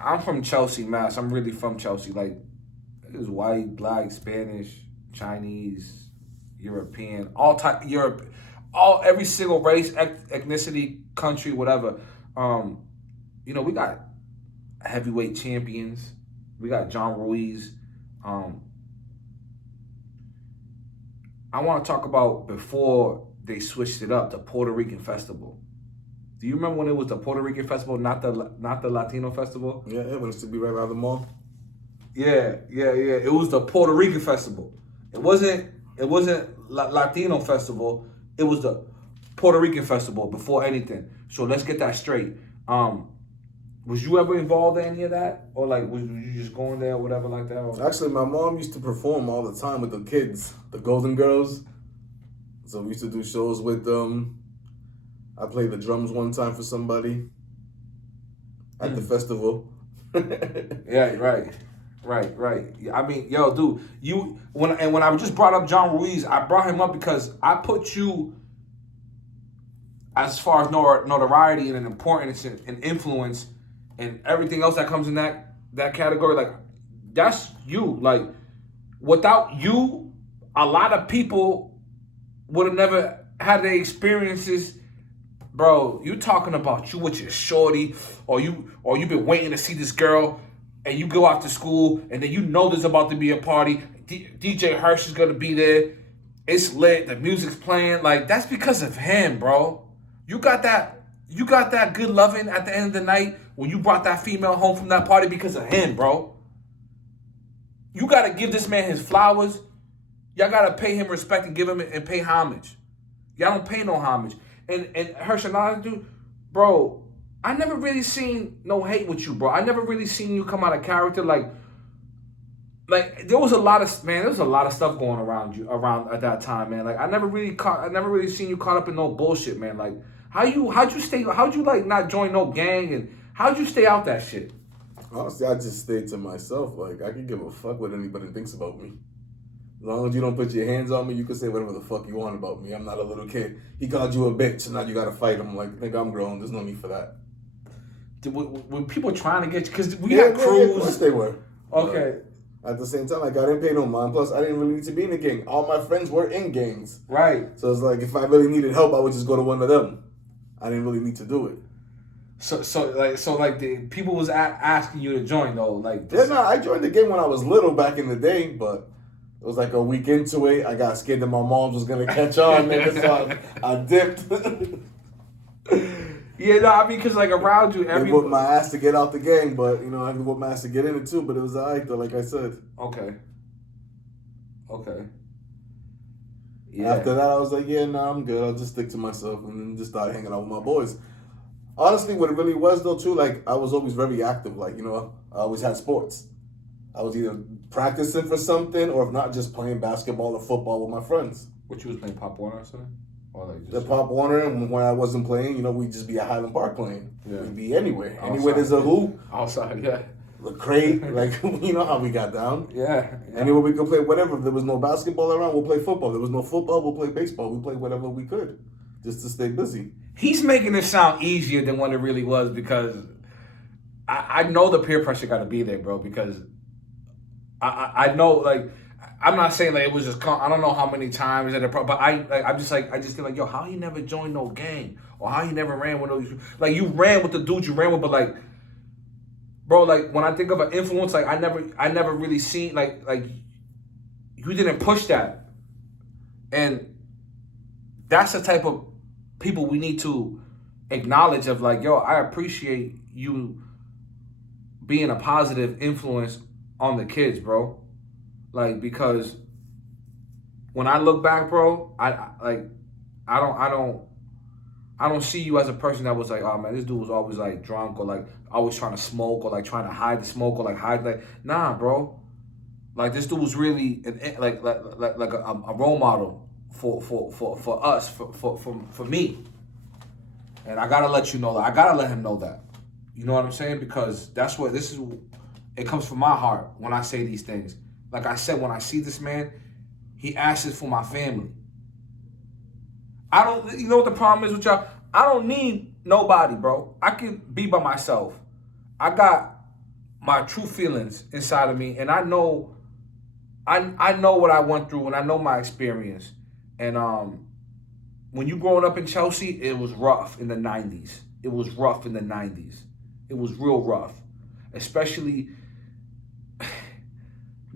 I'm from Chelsea, Mass. I'm really from Chelsea. Like, there's white, black, Spanish, Chinese, European, every single race, ethnicity, country, whatever. You know, we got heavyweight champions. We got John Ruiz. I want to talk about before they switched it up, the Puerto Rican festival. Do you remember when it was the Puerto Rican festival, not the Latino festival? Yeah, it used to be right by the mall. Yeah. It was the Puerto Rican festival. It wasn't Latino festival. It was the Puerto Rican festival before anything. So let's get that straight. Was you ever involved in any of that? Or like, was you just going there or whatever like that? Or? Actually, my mom used to perform all the time with the kids, the Golden Girls. So we used to do shows with them. I played the drums one time for somebody at the festival. Yeah, right. I mean, yo, dude, when I just brought up John Ruiz, I brought him up because I put you as far as notoriety and importance and influence and everything else that comes in that category. Like, that's you. Like, without you, a lot of people would have never had the experiences. Bro, you talking about you with your shorty, or you've been waiting to see this girl, and you go after school, and then you know there's about to be a party. DJ Hersh is gonna be there. It's lit. The music's playing. Like, that's because of him, bro. You got that good loving at the end of the night when you brought that female home from that party because of him, bro. You gotta give this man his flowers. Y'all gotta pay him respect and give him and pay homage. Y'all don't pay no homage. And Hersh and I, dude, bro, I never really seen no hate with you, bro. I never really seen you come out of character. Like there was a lot of stuff going around at that time, man. Like I never really seen you caught up in no bullshit, man. Like how'd you like not join no gang, and how'd you stay out that shit? Honestly, I just stayed to myself. Like I can give a fuck what anybody thinks about me. long as you don't put your hands on me, you can say whatever the fuck you want about me. I'm not a little kid. He called you a bitch, and now you gotta fight him. Like, I think I'm grown. There's no need for that. When people trying to get you, because we got crews. Of course they were. Okay. At the same time, like, I didn't pay no mind. Plus, I didn't really need to be in a gang. All my friends were in gangs. Right. So it's like, if I really needed help, I would just go to one of them. I didn't really need to do it. So the people was asking you to join though, like. I joined the game when I was little back in the day, but it was like a week into it. I got scared that my mom was gonna catch on, nigga, so I dipped. Yeah, no, I mean, because like around you, They whooped my ass to get out the gang, but you know, I whooped my ass to get in it too. But it was alright though, like I said. Okay. Yeah. After that, I was like, yeah, nah, I'm good. I'll just stick to myself, and then just started hanging out with my boys. Honestly, what it really was though too, like I was always very active. Like, you know, I always had sports. I was either practicing for something, or if not, just playing basketball or football with my friends. What, you was playing Pop Warner or something? Or like The Pop Warner, and when I wasn't playing, you know, we'd just be at Highland Park playing. Yeah. We'd be anywhere. Outside, Anywhere there's a hoop. Outside, yeah. The crate, like, you know how we got down. Yeah. Anywhere we could play whatever. If there was no basketball around, we'll play football. If there was no football, we'll play baseball. We play whatever we could, just to stay busy. He's making it sound easier than what it really was, because I know the peer pressure got to be there, bro, because I know, like, I'm not saying like it was just, I don't know how many times that but I just feel like, yo, how he never joined no gang, or how he never ran with those, like, you ran with the dudes you ran with, but like, bro, like, when I think of an influence, like, I never really seen, like you didn't push that, and that's the type of people we need to acknowledge, of like, yo, I appreciate you being a positive influence on the kids, bro. Like, because when I look back, bro, I don't see you as a person that was like, oh man, this dude was always like drunk, or like always trying to smoke, or like trying to hide the smoke, or like hide, like, nah, bro. Like, this dude was really like a role model for us, for me. And I gotta let you know that. I gotta let him know that. You know what I'm saying? Because that's what it comes from my heart when I say these things. Like I said, when I see this man, he asks for my family. You know what the problem is with y'all? I don't need nobody, bro. I can be by myself. I got my true feelings inside of me, and I know what I went through, and I know my experience. And when you growing up in Chelsea, it was rough in the 90s. It was rough in the 90s. It was real rough. Especially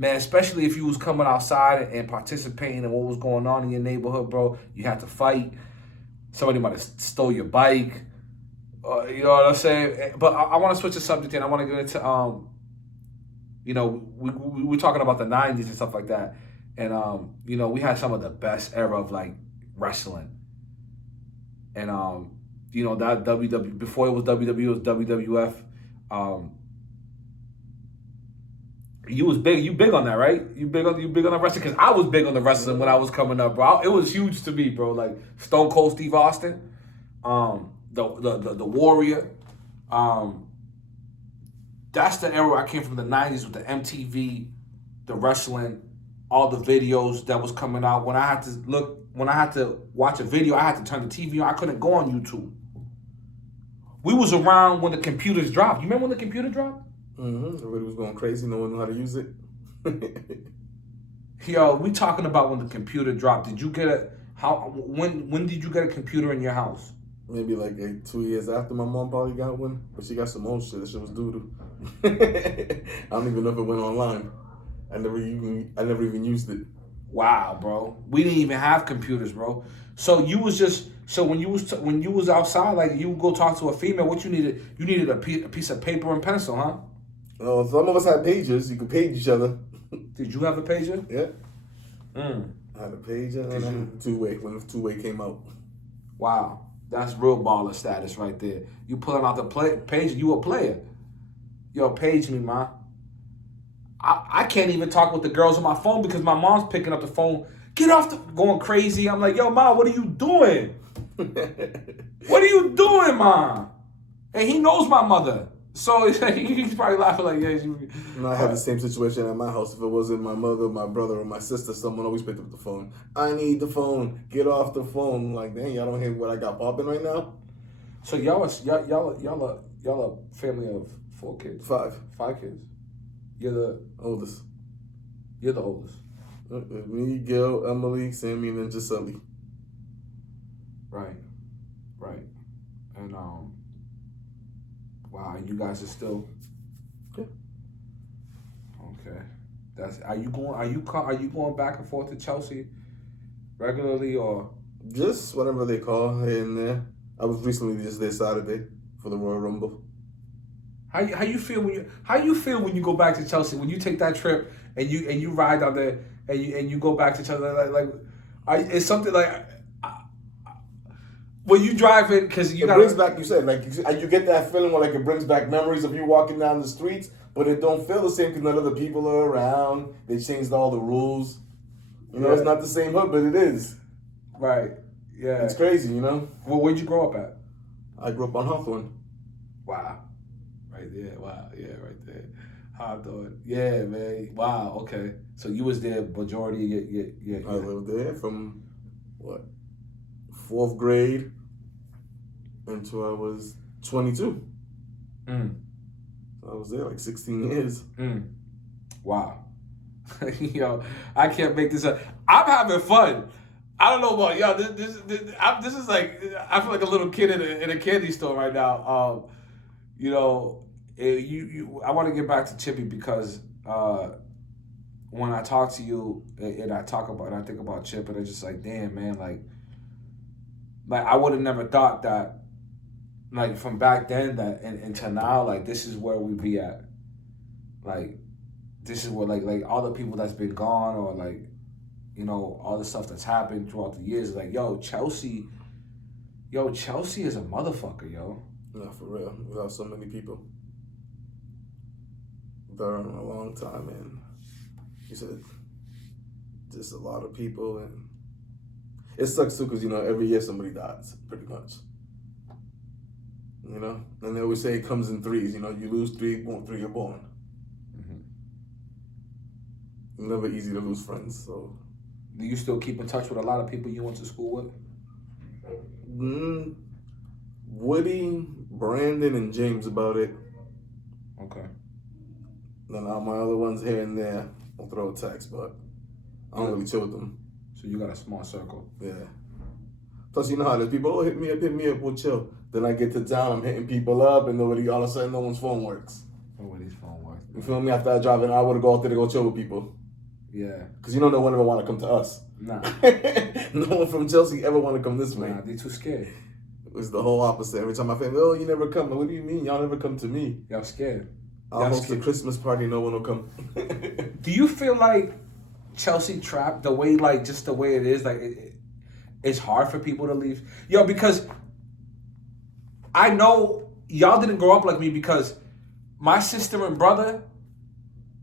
if you was coming outside and participating in what was going on in your neighborhood, bro. You had to fight. Somebody might have stole your bike. You know what I'm saying? But I want to switch the subject, and I want to get into, you know, we were talking about the 90s and stuff like that. And, you know, we had some of the best era of, like, wrestling. And, you know, that before it was WWE, it was WWF. You was big. You big on that, right? You big on the wrestling? Because I was big on the wrestling when I was coming up, bro. It was huge to me, bro. Like Stone Cold Steve Austin, the Warrior. That's the era I came from, the 90s, with the MTV, the wrestling, all the videos that was coming out. When I had to watch a video, I had to turn the TV on. I couldn't go on YouTube. We was around when the computers dropped. You remember when the computer dropped? Mm-hmm. Everybody was going crazy. No one knew how to use it. Yo, we talking about when the computer dropped. Did you get when did you get a computer in your house? Maybe like 2 years after my mom probably got one, but she got some old shit. That shit was doo-doo. I don't even know if it went online. I never even used it. Wow, bro. We didn't even have computers, bro. So you was just when you was outside, like, you would go talk to a female. What you needed? You needed a piece of paper and pencil, huh? Oh, some of us had pages. You could page each other. Did you have a pager? Yeah. I had a pager and a two-way when the two-way came out. Wow. That's real baller status right there. You pulling out the pager, you a player. Yo, page me, man. I can't even talk with the girls on my phone because my mom's picking up the phone. Get off going crazy. I'm like, yo, Mom, what are you doing? What are you doing, Mom? And he knows my mother. So he's probably laughing like, yeah. I had the same situation at my house. If it wasn't my mother, my brother, or my sister, someone always picked up the phone. I need the phone. Get off the phone. I'm like, dang, y'all don't hear what I got popping right now? So y'all a family of 4 kids? 5. 5 kids. You're the Oldest. You're the oldest. Me, Gil, Emily, Sammy, and then Giselle. Right. And wow, you guys are still. Yeah. Okay. Are you going back and forth to Chelsea regularly or? Just whatever they call here and there. I was recently just there Saturday for the Royal Rumble. How you feel when you go back to Chelsea, when you take that trip and you ride down there and you go back to Chelsea it's something like when you drive in because it brings back, you said, like you get that feeling where like it brings back memories of you walking down the streets, but it don't feel the same because none of the people are around. They changed all the rules. You know, It's not the same hood, but it is. Right. Yeah. It's crazy, you know. Well, where'd you grow up at? I grew up on Hawthorne. Wow. Right there. Wow. Yeah, right there. Hawthorne. Yeah, man. Wow. Okay. So you was there majority of your I lived there from 4th grade until I was 22. So I was there like 16 years. Wow. Yo, I can't make this up. I'm having fun. I don't know about y'all. This is like, I feel like a little kid in a candy store right now. I want to get back to Chippy because when I talk to you and I think about Chip and it's just like, damn, man, like I would have never thought that, like from back then that until now, like this is where we be at. Like this is where like all the people that's been gone or like, all the stuff that's happened throughout the years. Like, Chelsea is a motherfucker, yo. No, for real. We lost so many people. There in a long time, and you said just a lot of people, and it sucks too because every year somebody dies, pretty much. And they always say it comes in threes. You lose 3, 3 you're born. Never easy to lose friends. So, do you still keep in touch with a lot of people you went to school with? Woody, Brandon, and James about it. Okay. Then all my other ones here and there, I'll throw a text, but I don't really chill with them. So you got a small circle. Yeah. Plus, you know how there's people, hit me up, we'll chill. Then I get to town, I'm hitting people up, and all of a sudden, no one's phone works. Nobody's phone works. You feel me? After I drive an hour to go out there to go chill with people. Yeah. Because no one ever want to come to us. Nah. No one from Chelsea ever want to come this way. Nah, they too scared. It was the whole opposite. Every time my family, you never come. What do you mean? Y'all never come to me. Y'all scared. I'll host a Christmas party, no one will come. Do you feel like Chelsea trapped the way it is? Like, it's hard for people to leave? Yo, because I know y'all didn't grow up like me because my sister and brother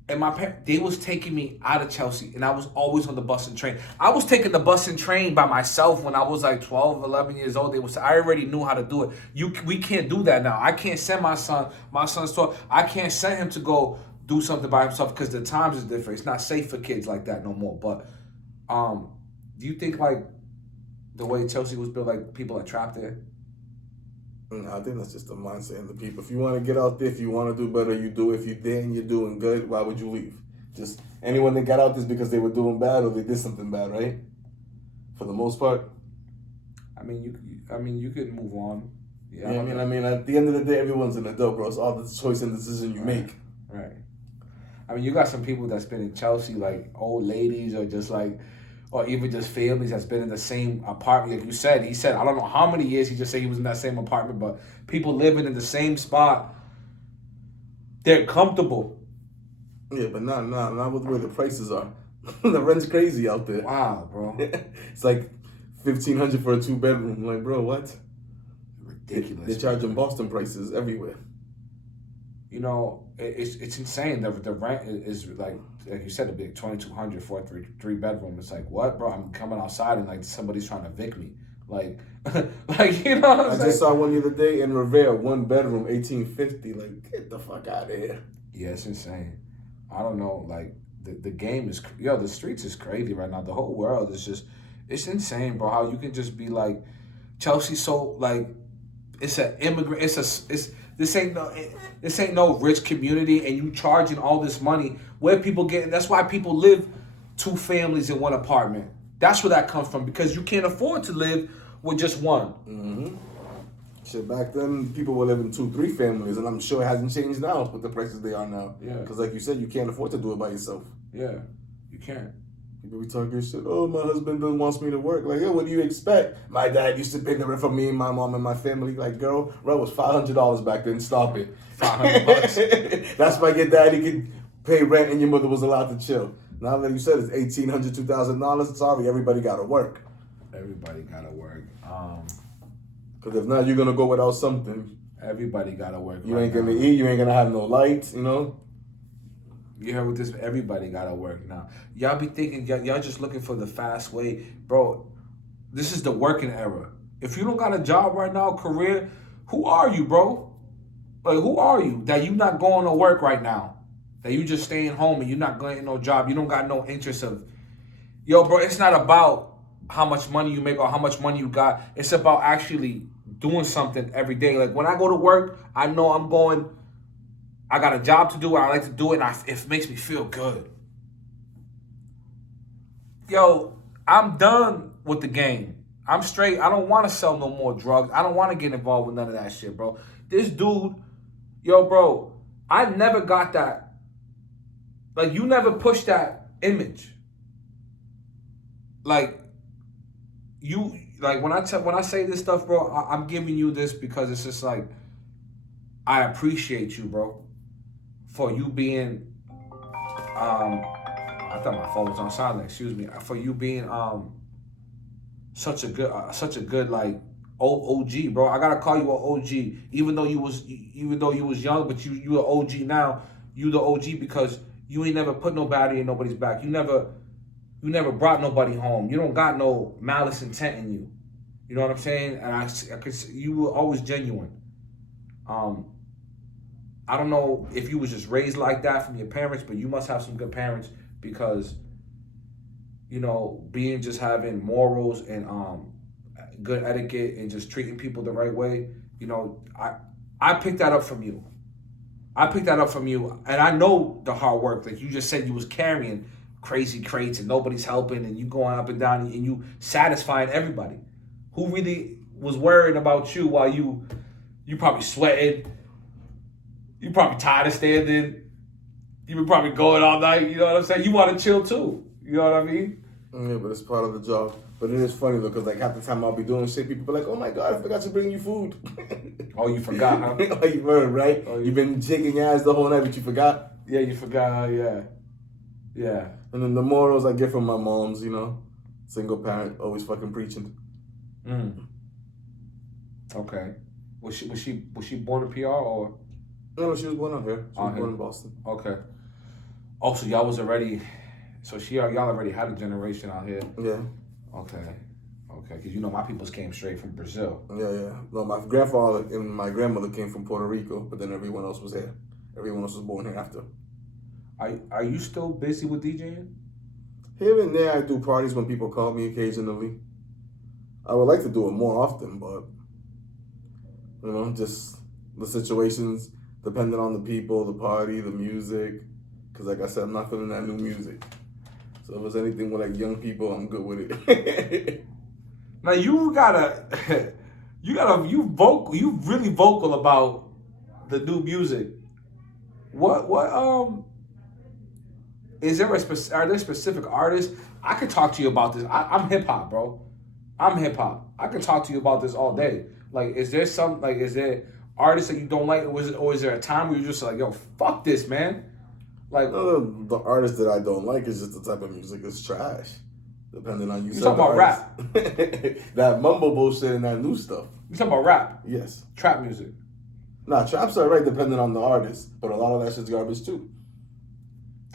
and my parents, they was taking me out of Chelsea and I was always on the bus and train. I was taking the bus and train by myself when I was like 12, 11 years old. I already knew how to do it. We can't do that now. I can't send my son's 12. I can't send him to go do something by himself because the times is different. It's not safe for kids like that no more. But do you think like the way Chelsea was built, like people are trapped there? I think that's just the mindset of the people. If you want to get out there, if you want to do better, you do. If you're there and you're doing good, why would you leave? Just anyone that got out there because they were doing bad or they did something bad, right? For the most part. I mean, you could move on. Yeah. I mean, at the end of the day, everyone's an adult, bro. It's all the choice and decision you make. Right. I mean, you got some people that's been in Chelsea, like old ladies, or just like. Or even just families that's been in the same apartment. Like you said, he said, I don't know how many years he just said he was in that same apartment, but people living in the same spot, they're comfortable. Yeah, but not with where the prices are. The rent's crazy out there. Wow, bro. It's like $1,500 for a 2-bedroom. Like, bro, what? Ridiculous. They're charging Boston prices everywhere. It's insane. The rent is like you said, it'd be $2,200 for a 3-bedroom. It's like, what, bro? I'm coming outside and like somebody's trying to evict me. Like, like you know what I'm saying? I just saw one the other day in Revere, 1 bedroom, 1850. Like, get the fuck out of here. Yeah, it's insane. I don't know. Like the game is the streets is crazy right now. The whole world is just it's insane, bro. How you can just be like Chelsea so like it's an immigrant. It's this ain't no rich community, and you charging all this money. Where people get? That's why people live 2 families in 1 apartment. That's where that comes from because you can't afford to live with just one. Mm-hmm. Shit, back then people were living 2, 3 families, and I'm sure it hasn't changed now with the prices they are now. Yeah. Because like you said, you can't afford to do it by yourself. Yeah, you can't. People be talking shit. Oh, my husband doesn't wants me to work. Like, yeah, what do you expect? My dad used to pay the rent for me, my mom, and my family. Like, girl, rent was $500 back then. Stop it. $500. That's why your daddy could pay rent and your mother was allowed to chill. Now that you said it's $1,800, $2,000, sorry, everybody got to work. Everybody gotta work. Because if not, you're gonna go without something. Everybody gotta work. You ain't gonna eat. You ain't gonna have no lights. You know. You heard what this? Everybody gotta work now. Y'all be thinking y'all just looking for the fast way, bro. This is the working era. If you don't got a job right now, career, who are you, bro? Like, who are you that you not going to work right now? That you just staying home and you not getting no job. You don't got no interest of, yo, bro. It's not about how much money you make or how much money you got. It's about actually doing something every day. Like when I go to work, I know I'm going. I got a job to do. I like to do it, and it makes me feel good. Yo, I'm done with the game. I'm straight. I don't want to sell no more drugs. I don't want to get involved with none of that shit, bro. This dude, yo, bro, I never got that. Like, you never pushed that image. Like, you, like, when I say this stuff, bro, I'm giving you this because it's just like, I appreciate you, bro, for you being, I thought my phone was on silent. Excuse me. For you being such a good like OG, bro. I gotta call you an OG, even though you was young, but you an OG now. You the OG because you ain't never put nobody in nobody's back. You never brought nobody home. You don't got no malice intent in you. You know what I'm saying? And I could, you were always genuine. I don't know if you was just raised like that from your parents, but you must have some good parents because, you know, being just having morals and good etiquette and just treating people the right way, you know, I picked that up from you. I picked that up from you, and I know the hard work. Like you just said, you was carrying crazy crates and nobody's helping, and you going up and down and you satisfying everybody. Who really was worried about you while you probably sweating? You probably tired of standing. You were probably going all night. You know what I'm saying? You want to chill too. You know what I mean? Yeah, but it's part of the job. But it is funny though, because like half the time I'll be doing shit, people be like, "Oh my god, I forgot to bring you food." Oh, you forgot, huh? Oh, you heard, right? Oh, You've been shaking your ass the whole night, but you forgot. Yeah, you forgot. Yeah. And then the morals I get from my moms, you know, single parent, always fucking preaching. Okay. Was she born in PR or? No, she was born out here. She was here. born in Boston. Okay. Oh, so y'all was already, y'all already had a generation out here. Yeah. Okay. Because you know my peoples came straight from Brazil. Yeah. No, my grandfather and my grandmother came from Puerto Rico, but then everyone else was here. Everyone else was born here after. Are you still busy with DJing? Here and there, I do parties when people call me occasionally. I would like to do it more often, but you know, just the situations depending on the people, the party, the music. Because like I said, I'm not feeling that new music. So if it's anything with like young people, I'm good with it. Now you really vocal about the new music. What is there are there specific artists? I could talk to you about this. I'm hip hop, bro. I'm hip hop. I can talk to you about this all day. Like, is there artists that you don't like, or is there a time where you're just like, yo, fuck this, man? Like, the artist that I don't like is just the type of music that's trash. Depending on you. You talking about rap? That mumble bullshit and that new stuff. You talking about rap? Yes. Trap music. Nah, trap's alright depending on the artist, but a lot of that shit's garbage too.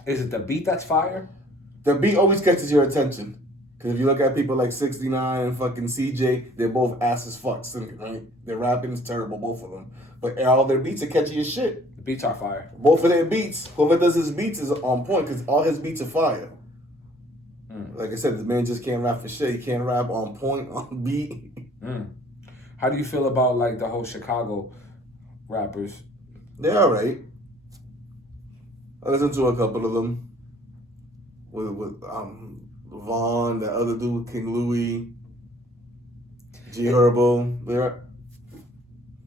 Is it the beat that's fire? The beat always catches your attention. Because if you look at people like 69 and fucking CJ, they're both ass as fuck singing, right? Their rapping is terrible, both of them. But all their beats are catchy as shit. The beats are fire. Both of their beats, whoever does his beats is on point because all his beats are fire. Like I said, the man just can't rap for shit. He can't rap on point, on beat. How do you feel about like the whole Chicago rappers? They're alright. I listened to a couple of them. With Vaughn, that other dude, King Louis, G Herbo.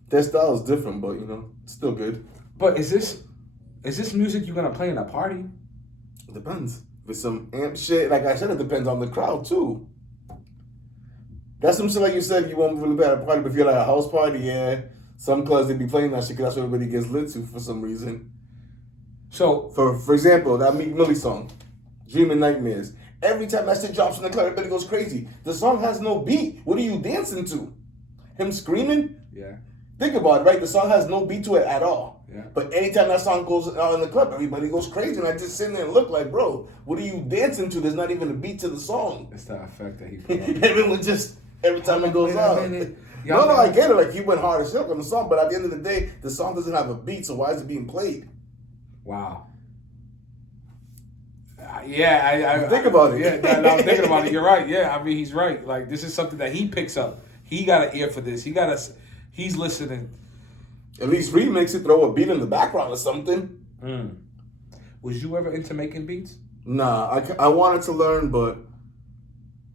Their style is different, but you know, it's still good. But is this music you're gonna play in a party? It depends. With some amp shit, like I said, it depends on the crowd too. That's some shit like you said you won't really play at a party, but if you're like a house party, yeah, some clubs they be playing that shit because that's what everybody gets lit to for some reason. So for example, that Meek Millie song, Dreaming Nightmares. Every time that shit drops in the club, everybody goes crazy. The song has no beat. What are you dancing to? Him screaming? Yeah. Think about it, right? The song has no beat to it at all. Yeah. But anytime that song goes out in the club, everybody goes crazy. And I just sit there and look like, bro, what are you dancing to? There's not even a beat to the song. It's the effect that he put on. Everyone just, every time it goes out. No, I get it. Like, he went hard as shit on the song. But at the end of the day, the song doesn't have a beat. So why is it being played? Wow. I think about it. Yeah, no, I'm thinking about it. You're right. Yeah, I mean, he's right. Like, this is something that he picks up. He got an ear for this. He's listening. At least remix it, throw a beat in the background or something. Was you ever into making beats? Nah, I wanted to learn, but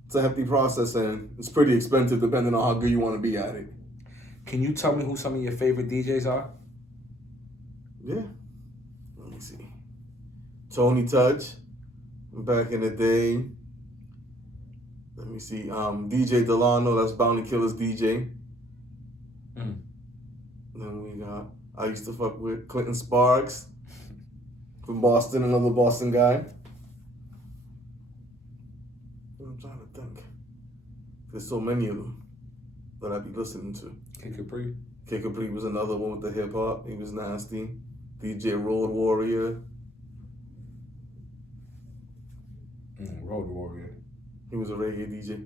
it's a hefty process and it's pretty expensive depending on how good you want to be at it. Can you tell me who some of your favorite DJs are? Yeah. Let me see. Tony Touch, back in the day. Let me see. DJ Delano, that's Bounty Killer's DJ. Then we got, I used to fuck with Clinton Sparks from Boston, another Boston guy. I'm trying to think. There's so many of them that I'd be listening to. Kid Capri. Kid Capri was another one with the hip hop. He was nasty. DJ Road Warrior. Road Warrior. He was a reggae DJ.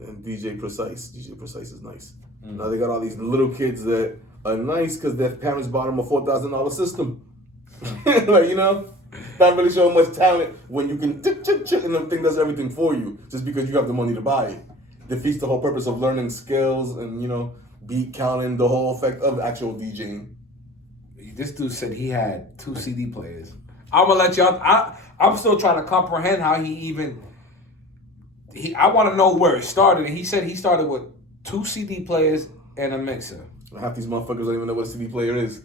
And DJ Precise. DJ Precise is nice. Now they got all these little kids that are nice because their parents bought them a $4,000 system. Like, you know, not really showing much talent when you can and the thing does everything for you just because you have the money to buy it. Defeats the whole purpose of learning skills and, you know, beat counting, the whole effect of actual DJing. This dude said he had 2 CD players. I'm gonna let y'all. I'm still trying to comprehend how he even. I want to know where it started. And he said he started with 2 CD players and a mixer. Half these motherfuckers don't even know what a CD player is.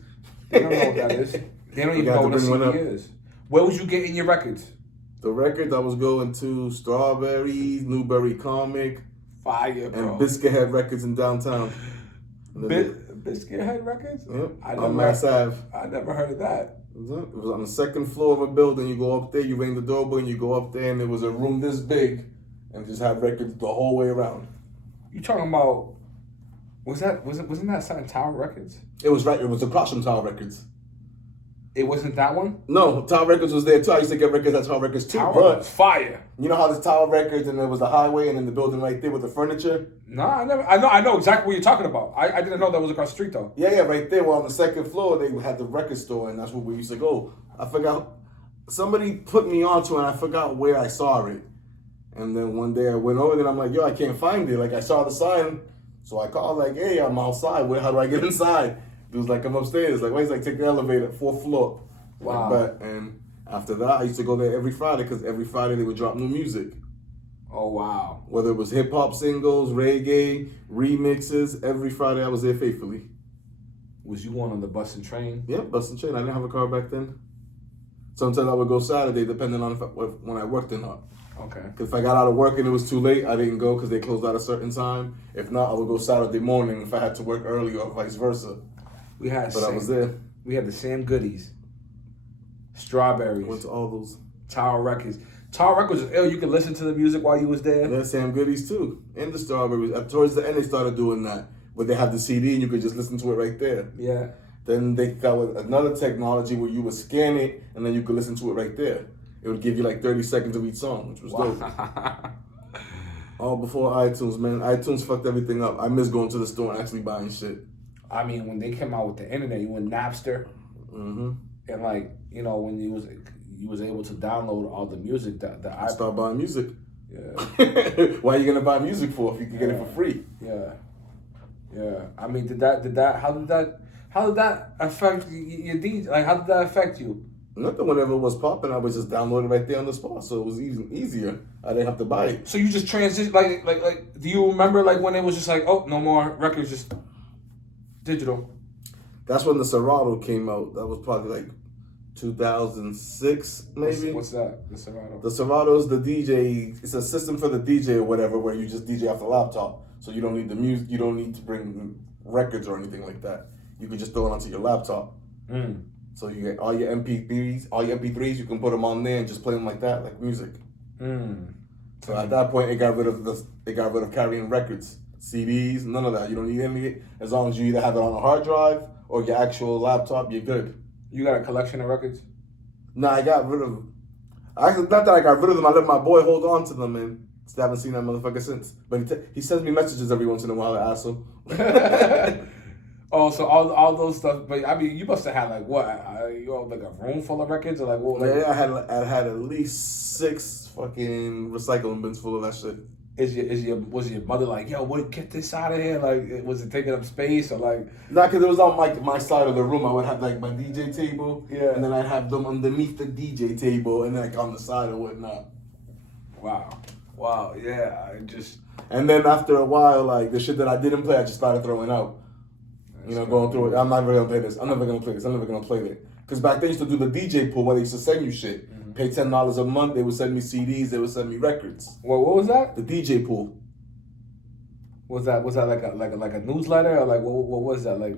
They don't know what that is. They don't even know what a CD is. Where was you getting your records? The records I was going to Strawberries, Newberry Comic, Fire, bro. and Biscuit Head Records in downtown. Biscuit Head Records? Yep. On Mass Ave. I never heard of that. It was on the second floor of a building. You go up there, you ring the doorbell, and you go up there, and it was a room this big, and just had records the whole way around. You talking about? Wasn't that Sun Tower Records? It was right. It was across from Tower Records. It wasn't that one? No, Tower Records was there too. I used to get records at Tower Records too. Tower but fire. You know how there's Tower Records and there was the highway and then the building right there with the furniture? No, I know exactly what you're talking about. I didn't know that was across the street though. Yeah, right there. Well, on the second floor they had the record store and that's where we used to go. I forgot. Somebody put me onto it and I forgot where I saw it. And then one day I went over there and I'm like, yo, I can't find it. Like I saw the sign. So I called like, hey, I'm outside. How do I get inside? He was like, I'm upstairs. Like, why? He's like, take the elevator, 4th floor. Wow. Like, and after that, I used to go there every Friday because every Friday they would drop new music. Oh, wow. Whether it was hip-hop singles, reggae, remixes, every Friday I was there faithfully. Was you going on the bus and train? Yep, bus and train. I didn't have a car back then. Sometimes I would go Saturday depending on when I worked or not. Okay. Because if I got out of work and it was too late, I didn't go because they closed at a certain time. If not, I would go Saturday morning if I had to work early or vice versa. I was there. We had the Sam Goodies, Strawberries. Went to all those. Tower Records. Tower Records was ill. You could listen to the music while you was there. Yeah, Sam Goodies too. And the Strawberries. Towards the end, they started doing that. Where they had the CD and you could just listen to it right there. Yeah. Then they got with another technology where you would scan it and then you could listen to it right there. it would give you like 30 seconds of each song, which was dope. Wow. All before iTunes, man. iTunes fucked everything up. I miss going to the store and actually buying shit. I mean, when they came out with the internet, you went Napster, Mm-hmm. and like when you was able to download all the music. I start buying music. Yeah. Why are you gonna buy music for if you can get it for free? Yeah. Yeah. I mean, how did that affect your DJ? Like, how did that affect you? Nothing. Whenever it was popping, I would just download it right there on the spot, so it was even easier. I didn't have to buy it. So you just transition, like. Do you remember like when it was just like, oh, no more records, just digital? That's when the Serato came out. That was probably like 2006, maybe. What's that? The Serato. The Serato is the DJ. It's a system for the DJ or whatever, where you just DJ off the laptop. So you don't need the music. You don't need to bring records or anything like that. You can just throw it onto your laptop. Mm. So you get all your MP3s. You can put them on there and just play them like that, like music. Mm. So at that point, it got rid of carrying records, CDs, none of that. You don't need any of it. As long as you either have it on a hard drive or your actual laptop, you're good. You got a collection of records? Nah, I got rid of them. Actually, not that I got rid of them. I let my boy hold on to them, and still haven't seen that motherfucker since. But he sends me messages every once in a while. I ask him. Oh, so all those stuff. But I mean, you must have had like what? You have like a room full of records, or like what? Like, Yeah, I had at least 6 fucking recycling bins full of that shit. Was your mother like, yo, what, get this out of here? Like, was it taking up space or like? Nah, because it was on my side of the room. I would have like my DJ table, Yeah. and then I'd have them underneath the DJ table, and like on the side or whatnot. Wow, yeah, And then after a while, like the shit that I didn't play, I just started throwing out. Going through it. I'm never gonna play this. I'm never gonna play this. I'm never gonna play it. Because back then, they used to do the DJ pool where they used to send you shit. Mm-hmm. Pay $10 a month. They would send me CDs. They would send me records. What was that? The DJ pool. Was that like a newsletter or like what was that like?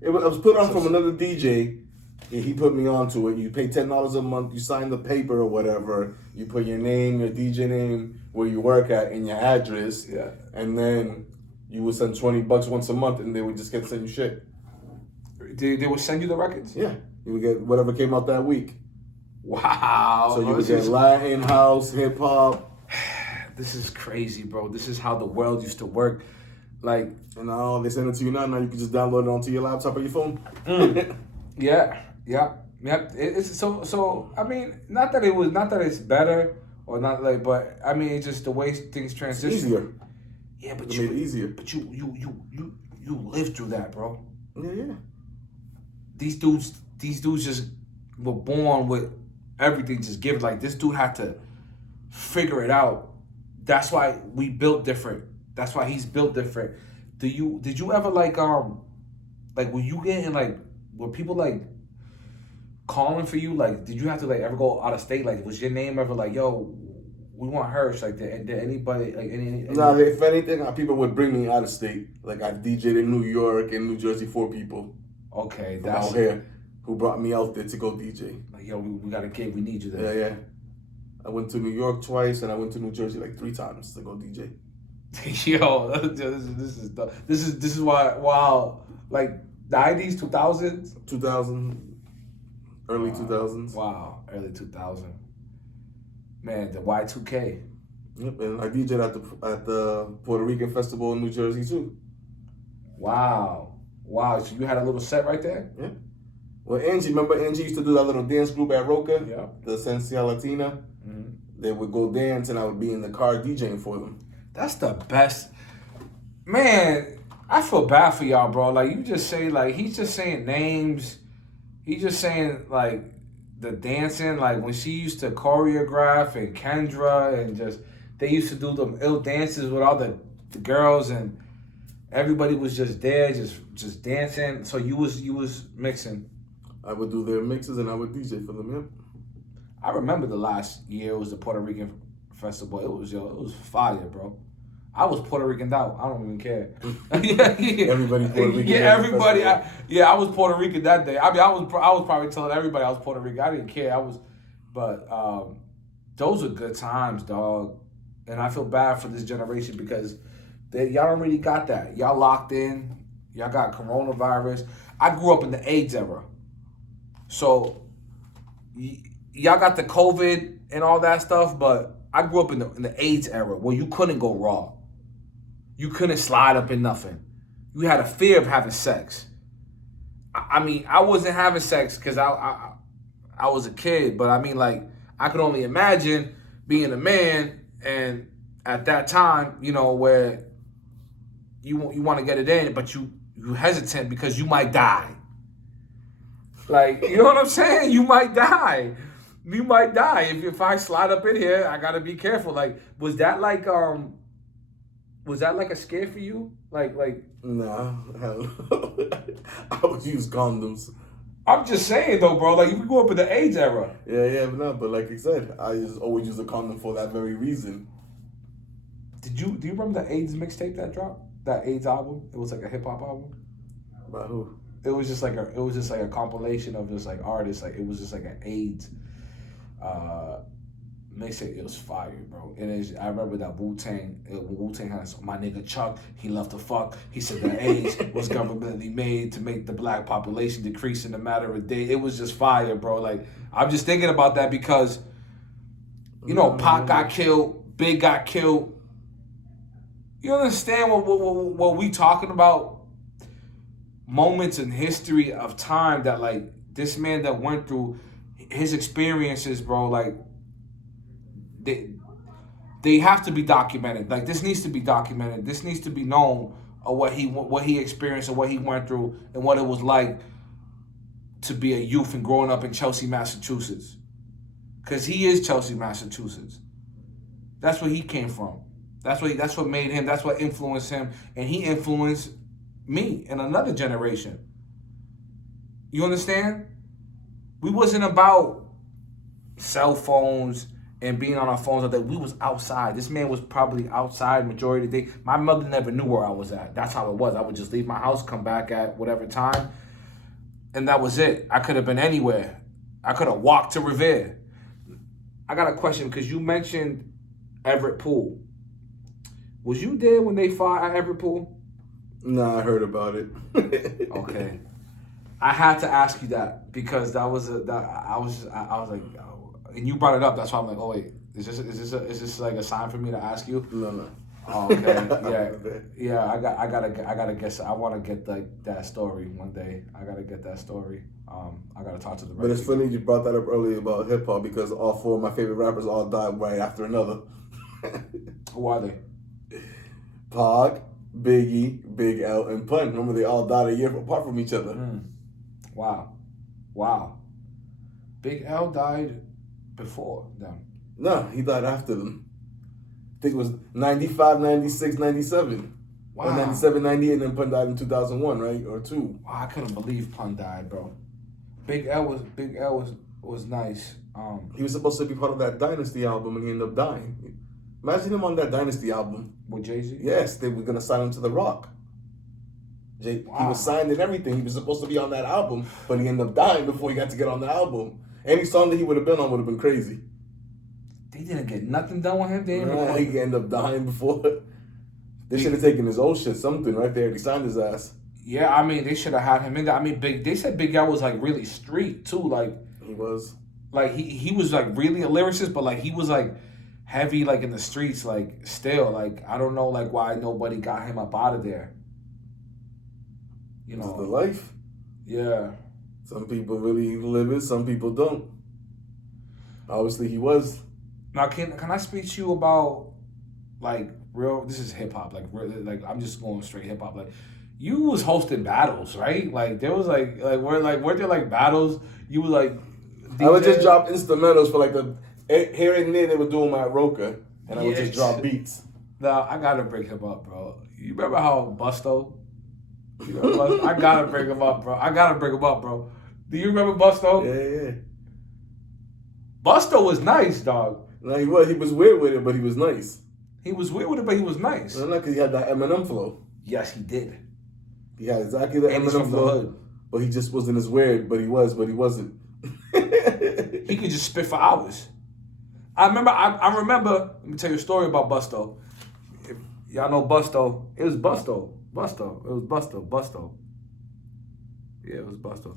It was put on from another DJ. And he put me onto it. You pay $10 a month. You sign the paper or whatever. You put your name, your DJ name, where you work at, and your address. Yeah. And then you would send $20 once a month, and they would just send you shit. They would send you the records? Yeah. You would get whatever came out that week. Wow. So you would get Latin, house, hip hop. This is crazy, bro. This is how the world used to work. Like, and now they send it to you now. Now you can just download it onto your laptop or your phone. Yeah. It's so. I mean, not that it's better or not like, but I mean, it's just the way things transition. It's easier. Yeah, but it made it easier. But you lived through that, bro. Yeah. These dudes just were born with everything just given. Like, this dude had to figure it out. That's why we built different. That's why he's built different. Did you ever like were you getting like, were people like calling for you? Like, did you have to like ever go out of state? Like, was your name ever like, yo, we want Hersh? Like, did anybody like any? Nah, if anything, people would bring me out of state. Like, I DJ'd in New York and New Jersey for people. Okay, from that's out here who brought me out there to go DJ. Like, yo, we got a gig. We need you there. Yeah. I went to New York twice, and I went to New Jersey like 3 times to go DJ. Yo, this is why. Wow, like 90s, 2000s, 2000, early 2000s. Wow, early 2000. Man, the Y2K. Yep, and I DJ'd at the Puerto Rican festival in New Jersey too. Wow. So you had a little set right there? Yeah. Well, Angie used to do that little dance group at Roca? Yeah. The Sensia Latina? Mm-hmm. They would go dance and I would be in the car DJing for them. That's the best. Man, I feel bad for y'all, bro. Like, you just say, like, he's just saying names. He's just saying, like, the dancing. Like, when she used to choreograph and Kendra and just, they used to do them ill dances with all the girls and everybody was just there, just dancing. So you was mixing. I would do their mixes and I would DJ for them, yep. I remember the last year it was the Puerto Rican festival. It was fire, bro. I was Puerto Rican out. I don't even care. Everybody Puerto Rican. Yeah, everybody. I was Puerto Rican that day. I mean, I was probably telling everybody I was Puerto Rican. I didn't care. But those are good times, dog. And I feel bad for this generation because y'all don't really got that. Y'all locked in. Y'all got coronavirus. I grew up in the AIDS era. So, y'all got the COVID and all that stuff, but I grew up in the AIDS era where you couldn't go raw. You couldn't slide up in nothing. You had a fear of having sex. I mean, I wasn't having sex because I was a kid, but I mean, like, I could only imagine being a man and at that time, you know, where you want to get it in, but you hesitant because you might die. Like, you know what I'm saying? You might die. You might die. If I slide up in here, I gotta be careful. Like, was that like a scare for you? Like Nah, hell no. I would use condoms. I'm just saying though, bro, like, if we go up in the AIDS era. Yeah, but like I said, I just always use a condom for that very reason. Do you remember the AIDS mixtape that dropped? That AIDS album? It was like a hip hop album. By who? It was just like a compilation of just like artists. Like, it was just like an AIDS mixtape. It was fire, bro. And I remember that Wu-Tang had my nigga Chuck, he loved to fuck. He said that AIDS was governmentally made to make the black population decrease in a matter of days. It was just fire, bro. Like, I'm just thinking about that because, you know, Pac got killed, Big got killed. You understand what we talking about? Moments in history of time that, like, this man that went through his experiences, bro, like, they have to be documented. Like, this needs to be documented. This needs to be known of what he experienced and what he went through and what it was like to be a youth and growing up in Chelsea, Massachusetts. Because he is Chelsea, Massachusetts. That's where he came from. That's what made him. That's what influenced him. And he influenced me and another generation. You understand? We wasn't about cell phones and being on our phones all day. We was outside. This man was probably outside majority of the day. My mother never knew where I was at. That's how it was. I would just leave my house, come back at whatever time, and that was it. I could have been anywhere. I could have walked to Revere. I got a question because you mentioned Everett Pool. Was you there when they fought at Everett Pool? Nah, I heard about it. Okay. I had to ask you that because I was like, and you brought it up. That's why I'm like, oh wait, is this like a sign for me to ask you? No. Oh, okay, yeah. I gotta guess. I want to get like that story one day. I gotta get that story. I gotta talk to the. But it's funny you brought that up earlier about hip hop because all four of my favorite rappers all died right after another. Who are they? Pac, Biggie, Big L, and Pun. Remember, they all died a year apart from each other. Wow. Big L died before them. No, he died after them. I think it was 95, 96, 97. Wow. Or 97, 98, and then Pun died in 2001, right? Or 2. Wow, I couldn't believe Pun died, bro. Big L was nice. He was supposed to be part of that Dynasty album, and he ended up dying. Imagine him on that Dynasty album. With Jay-Z? Yes, they were going to sign him to The Rock. Wow. He was signed and everything. He was supposed to be on that album, but he ended up dying before he got to get on the album. Any song that he would have been on would have been crazy. They didn't get nothing done with him. He ended up dying before. They should have taken his old shit, something right there. He signed his ass. Yeah, I mean, they should have had him in there. I mean, they said Big L was like really street too. Like, he was. Like he was like really a lyricist, but like he was like heavy like in the streets. Like still, like I don't know like why nobody got him up out of there. You know, it's the life. Yeah. Some people really live it. Some people don't. Obviously, he was. Now, can I speak to you about like real? This is hip hop. Like I'm just going straight hip hop. Like you was hosting battles, right? Like there was weren't there like battles? You was like. DJ? I would just drop instrumentals for like here and there. They were doing my Roca, and I would just drop beats. Now I gotta bring him up, bro. You remember how Busto? I gotta bring him up, bro. Do you remember Busto? Yeah. Busto was nice, dog. No, he was. He was weird with it, but he was nice. He was weird with it, but he was nice. No, because he had that Eminem flow. Yes, he did. He had exactly the Eminem flow, but he just wasn't as weird. But he wasn't. He could just spit for hours. I remember. Let me tell you a story about Busto. If y'all know Busto, it was Busto. It was Busto. Yeah, it was Busto.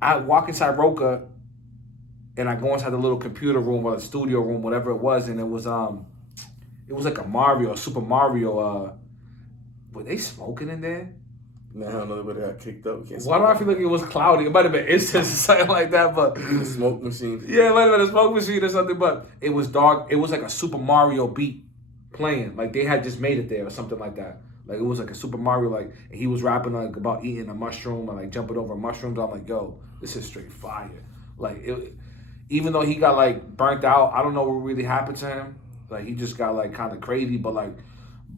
I walk inside Roca, and I go inside the little computer room or the studio room, whatever it was, and it was like a Mario, a Super Mario. Were they smoking in there? Nah, I don't know, but they got kicked up. Why do I feel like it was cloudy? It might have been incense or something like that, but smoke machine. Yeah, it might have been a smoke machine or something, but it was dark. It was like a Super Mario beat playing. Like they had just made it there or something like that. Like it was like a Super Mario, like, and he was rapping like about eating a mushroom and like jumping over mushrooms. I'm like, yo, this is straight fire. Like even though he got like burnt out, I don't know what really happened to him. Like he just got like kind of crazy, but like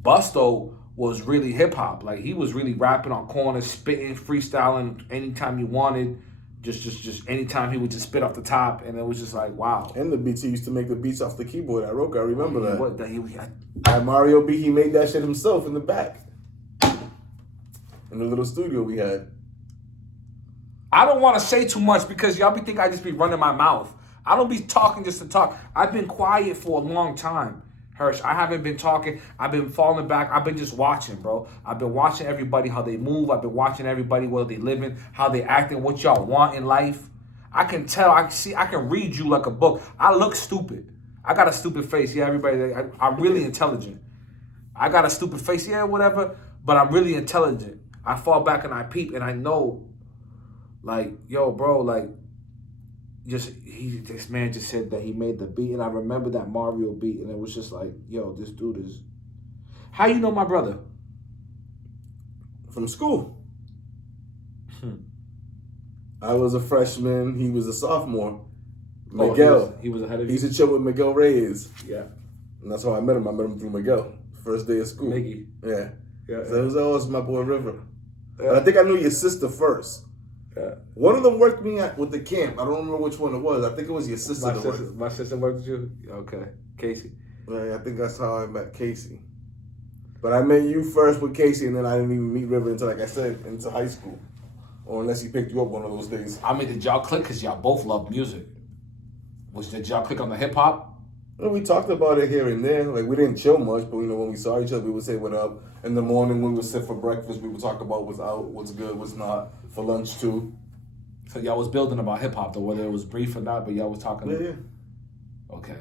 Busto was really hip hop. Like he was really rapping on corners, spitting, freestyling anytime he wanted. Just anytime he would just spit off the top, and it was just like, wow. And the beats, he used to make the beats off the keyboard at Roca. I remember that. What At Mario beat, he made that shit himself in the back. In the little studio we had. I don't want to say too much because y'all be think I just be running my mouth. I don't be talking just to talk. I've been quiet for a long time, Hersh. I haven't been talking. I've been falling back. I've been just watching, bro. I've been watching everybody, how they move. I've been watching everybody, where they living, how they acting, what y'all want in life. I can tell. I can read you like a book. I look stupid. I got a stupid face. Yeah, everybody. I'm really intelligent. I got a stupid face. Yeah, whatever. But I'm really intelligent. I fall back and I peep and I know, like, yo, bro, like, this man just said that he made the beat, and I remember that Mario beat, and it was just like, yo, this dude is. How you know my brother? From school. I was a freshman. He was a sophomore. Miguel. He was ahead of you. He used to chill with Miguel Reyes. Yeah. And that's how I met him. I met him through Miguel. First day of school. Miggy. Yeah. Yeah. So it was always my boy River. Yeah. But I think I knew your sister first. Yeah. One of them worked me with the camp. I don't remember which one it was. I think it was your sister. My sister worked with you? Okay. Casey. Yeah, I think that's how I met Casey. But I met you first with Casey, and then I didn't even meet River until, like I said, into high school. Or unless he picked you up one of those days. I mean, did y'all click because y'all both love music? Did y'all click on the hip hop? Well, we talked about it here and there. Like, we didn't chill much, but, when we saw each other, we would say what up. In the morning, when we would sit for breakfast, we would talk about what's out, what's good, what's not. For lunch, too. So y'all was building about hip hop, though, whether it was brief or not, but y'all was talking. Yeah. Okay.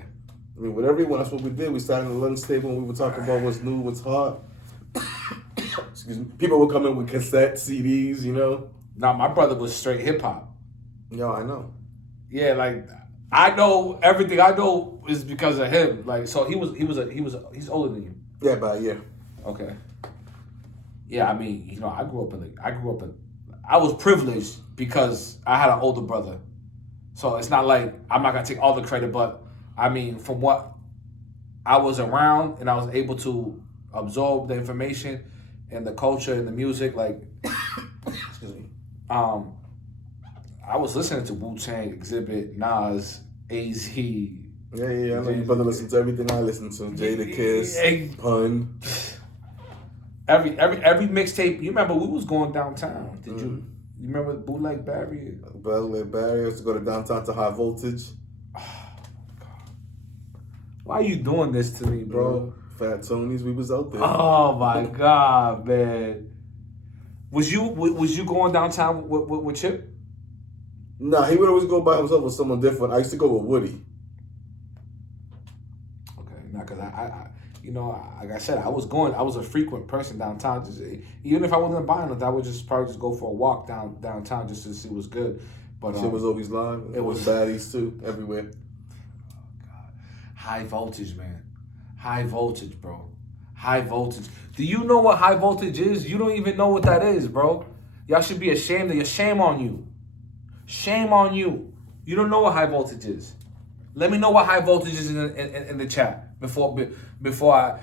I mean, with everyone, that's what we did. We sat at the lunch table and we would talk about what's new, what's hot. Excuse me. People would come in with cassette CDs, Now, my brother was straight hip hop. Yo, I know. Yeah, like I know everything I know is because of him. Like, so he's older than you. Yeah, by a year. Okay. Yeah, I mean, I was privileged because I had an older brother. So it's not like I'm not gonna take all the credit, but I mean, from what I was around and I was able to absorb the information and the culture and the music, like, excuse me, I was listening to Wu-Tang, Exhibit, Nas, AZ. Yeah. I know your brother listened to everything I listened to. Jada Kiss, Pun. Every mixtape. You remember we was going downtown? Did you? You remember Bootleg Barrier? Bootleg Barrier. Used to go to downtown to High Voltage. Oh my God! Why are you doing this to me, bro? Fat Tony's. We was out there. Oh my God, man! Was you going downtown with Chip? Nah, he would always go by himself with someone different. I used to go with Woody. Okay, now because I like I said, I was a frequent person downtown. Just, even if I wasn't buying it, I would probably just go for a walk downtown just to see what's good. But shit was always live. It was baddies too, everywhere. Oh God, high voltage, man, high voltage, bro, high voltage. Do you know what high voltage is? You don't even know what that is, bro. Y'all should be ashamed of you. Shame on you. Shame on you. You don't know what high voltage is. Let me know what high voltage is in the chat before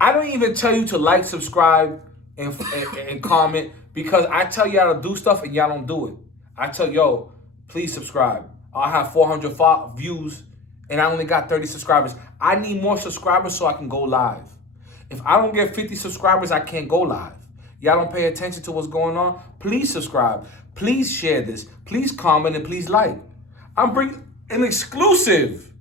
I don't even tell you to like, subscribe, and comment because I tell y'all to do stuff and y'all don't do it. I tell yo, please subscribe. I have 400 views and I only got 30 subscribers. I need more subscribers so I can go live. If I don't get 50 subscribers, I can't go live. Y'all don't pay attention to what's going on? Please subscribe. Please share this. Please comment and please like. I'm bringing an exclusive.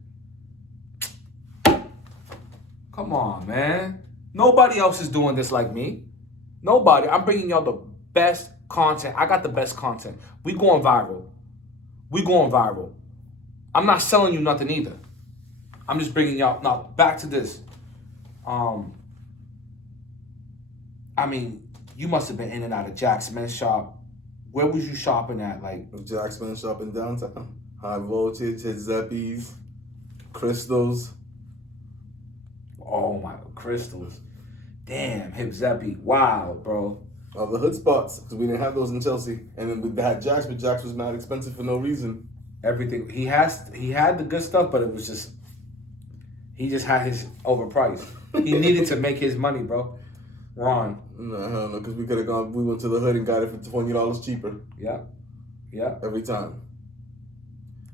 Come on, man. Nobody else is doing this like me. Nobody. I'm bringing y'all the best content. I got the best content. We going viral. We going viral. I'm not selling you nothing either. I'm just bringing y'all now back to this. I mean, you must have been in and out of Jack's Men's shop. Where was you shopping at? Like Jack's Men's shop in downtown. High Voltage, hit Zeppies, Crystals. Oh my, Crystals. Damn, Hip Zeppy. Wow, bro. All the hood spots, because we didn't have those in Chelsea. And then we had Jack's, but Jack's was not expensive for no reason. Everything. He had the good stuff, but it was just, he just had his overpriced. He needed to make his money, bro. Ron. No, hell no, because we could have gone, we went to the hood and got it for $20 cheaper. Yeah. Yeah. Every time.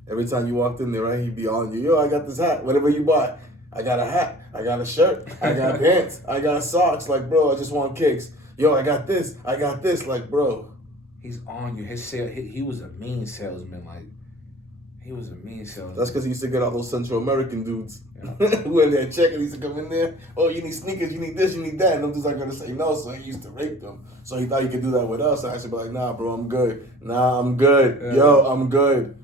Every time you walked in there, right, he'd be on you. Yo, I got this hat. Whatever you buy. I got a hat. I got a shirt. I got pants. I got socks. Like, bro, I just want kicks. Yo, I got this. I got this. Like, bro. He's on you. His sale. He was a mean salesman. Like, he was a mean salesman. That's because he used to get all those Central American dudes Yeah. who in there checking. He used to come in there. Oh, you need sneakers. You need this. You need that. And them dudes are going to say no. So he used to rape them. So he thought he could do that with us. I should be like, nah, bro, I'm good. Nah, I'm good. Yeah. Yo, I'm good.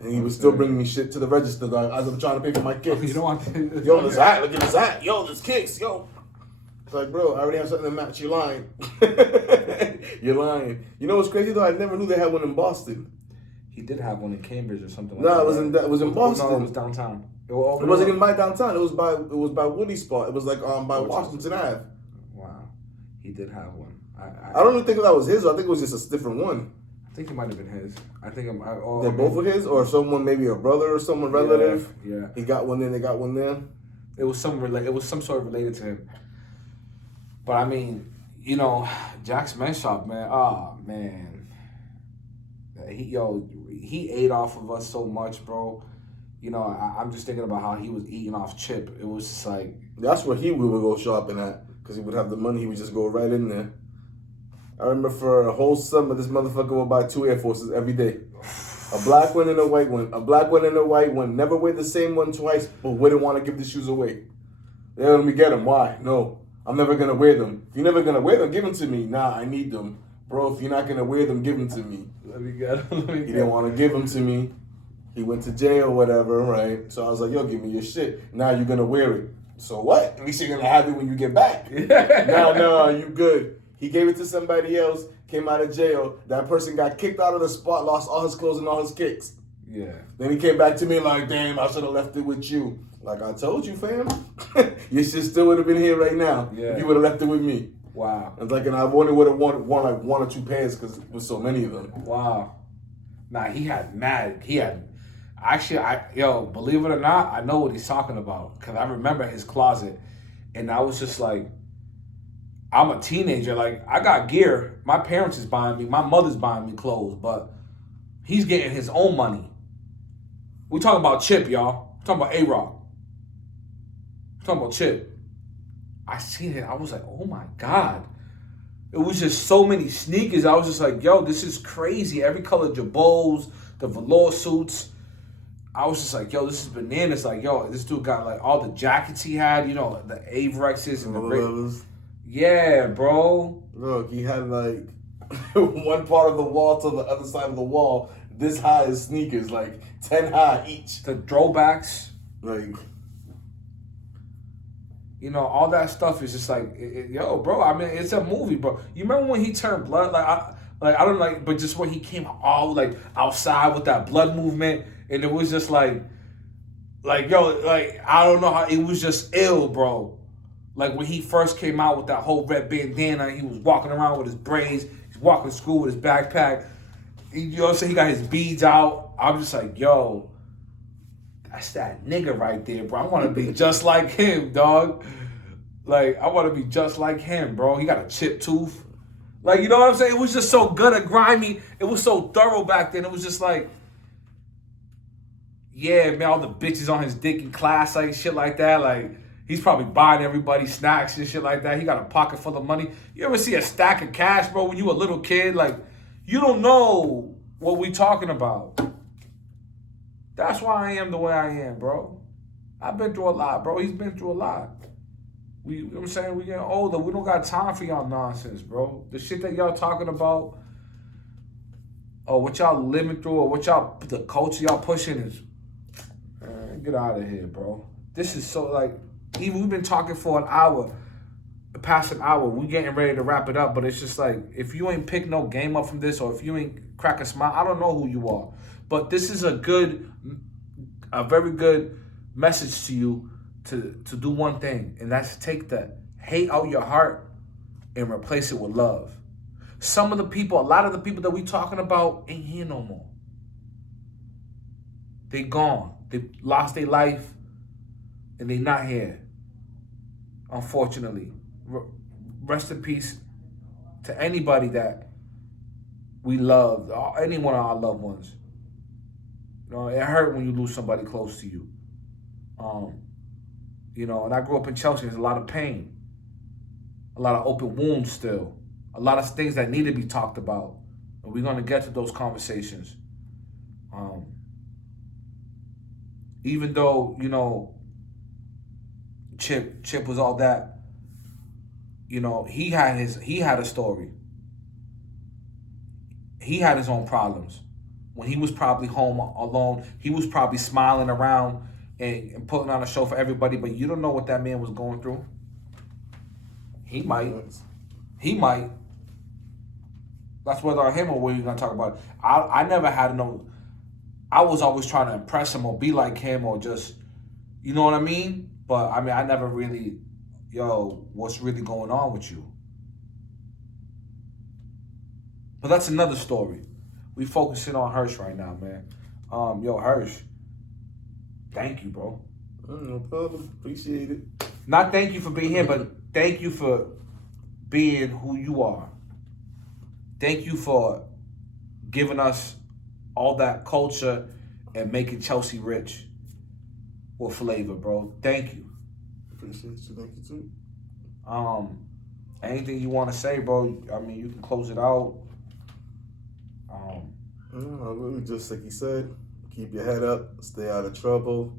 And he was still bringing me shit to the register dog, as I'm trying to pay for my kicks. You don't want to. Yo, this hat, look at this hat. Yo, this kicks. Yo. It's like, bro, I already have something to match. You're lying. You're lying. You know what's crazy though? I never knew they had one in Boston. He did have one in Cambridge or something like No, that. it was in Boston. No, it was downtown. It wasn't even by downtown. It was by Woody Spot. It was like by Washington Ave. Wow. He did have one. I don't even think that was his. I think it was just a different one. I think it might have been his. I think They're both of his, or someone, maybe a brother or someone relative. Yeah. He got one there. They got one there. It was It was some sort of related to him. But I mean, you know, Jack's Men's Shop, man. Oh man, he ate off of us so much, bro. You know, I'm just thinking about how he was eating off Chip. It was just like that's where we would go shopping at, because he would have the money. He would just go right in there. I remember for a whole summer, this motherfucker would buy 2 Air Forces every day. A black one and a white one. A black one and a white one. Never wear the same one twice, but wouldn't want to give the shoes away. They let me get them. Why? No. I'm never going to wear them. If you're never going to wear them, give them to me. Nah, I need them. Bro, if you're not going to wear them, give them to me. Let me get him. He didn't want to give them to me. He went to jail or whatever, right? So I was like, yo, give me your shit. Now you're going to wear it. So what? At least you're going to have it when you get back. No, you good. He gave it to somebody else, came out of jail. That person got kicked out of the spot, lost all his clothes and all his kicks. Yeah. Then he came back to me like, damn, I should have left it with you. Like, I told you, fam. Your shit still would have been here right now if you would have left it with me. Wow. And like, and I only would have won like 1 or 2 pairs because there was so many of them. Wow. Nah, actually, believe it or not, I know what he's talking about. Because I remember his closet. And I was just like, I'm a teenager. Like, I got gear. My parents is buying me. My mother's buying me clothes. But he's getting his own money. We talking about Chip, y'all. We're talking about A-Rock. We're talking about Chip. I seen it. I was like, oh, my God. It was just so many sneakers. I was just like, yo, this is crazy. Every color Jabos, the velour suits. I was just like, yo, this is bananas. Like, yo, this dude got, like, all the jackets he had. You know, the Averexes and the... Yeah, bro. Look, he had like one part of the wall to the other side of the wall, this high as sneakers, like 10 high each. The throwbacks. Like, you know, all that stuff is just like, yo, bro. I mean, it's a movie, bro. You remember when he turned blood? But just when he came all like outside with that blood movement, and it was just like yo, like I don't know how it was just ill, bro. Like when he first came out with that whole red bandana, he was walking around with his braids. He's walking to school with his backpack. You know what I'm saying? He got his beads out. I'm just like, yo, that's that nigga right there, bro. I want to be just like him, dog. Like, I want to be just like him, bro. He got a chipped tooth. Like, you know what I'm saying? It was just so good and grimy. It was so thorough back then. It was just like, yeah, man, all the bitches on his dick in class, like shit like that. Like, he's probably buying everybody snacks and shit like that. He got a pocket full of money. You ever see a stack of cash, bro, when you a little kid? Like, you don't know what we talking about. That's why I am the way I am, bro. I've been through a lot, bro. He's been through a lot. You know what I'm saying? We getting older. We don't got time for y'all nonsense, bro. The shit that y'all talking about, or what y'all living through, or the culture y'all pushing is get out of here, bro. This is so like, even we've been talking for an hour, past an hour. We getting ready to wrap it up, but it's just like, if you ain't pick no game up from this, or if you ain't crack a smile, I don't know who you are. But this is a very good message to you to do one thing, and that's take the hate out your heart and replace it with love. A lot of the people that we talking about ain't here no more. They gone. They lost their life, and they not here. Unfortunately, rest in peace to anybody that we loved, any one of our loved ones. You know, it hurt when you lose somebody close to you. You know, and I grew up in Chelsea. There's a lot of pain, a lot of open wounds still, a lot of things that need to be talked about, and we're gonna get to those conversations. Even though, you know, Chip was all that, you know, he had a story. He had his own problems. When he was probably home alone, he was probably smiling around and putting on a show for everybody, but you don't know what that man was going through. He might. That's whether on him or what you're gonna talk about. I never had no. I was always trying to impress him or be like him or just, you know what I mean? But I mean, I never really, what's really going on with you? But that's another story. We focusing on Hersh right now, man. Hersh, thank you, bro. No problem. Appreciate it. Not thank you for being here, but thank you for being who you are. Thank you for giving us all that culture and making Chelsea rich with flavor, bro. Thank you. Appreciate you. Thank you too. Anything you want to say, bro? I mean, you can close it out. No, really just like you said, keep your head up, stay out of trouble,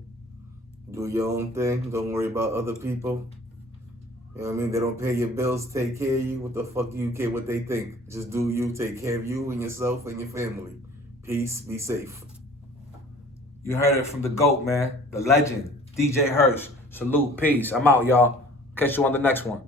do your own thing, don't worry about other people. You know what I mean? They don't pay your bills, take care of you. What the fuck do you care what they think? Just do you, take care of you and yourself and your family. Peace, be safe. You heard it from the GOAT, man. The legend, DJ Hersh. Salute, peace. I'm out, y'all. Catch you on the next one.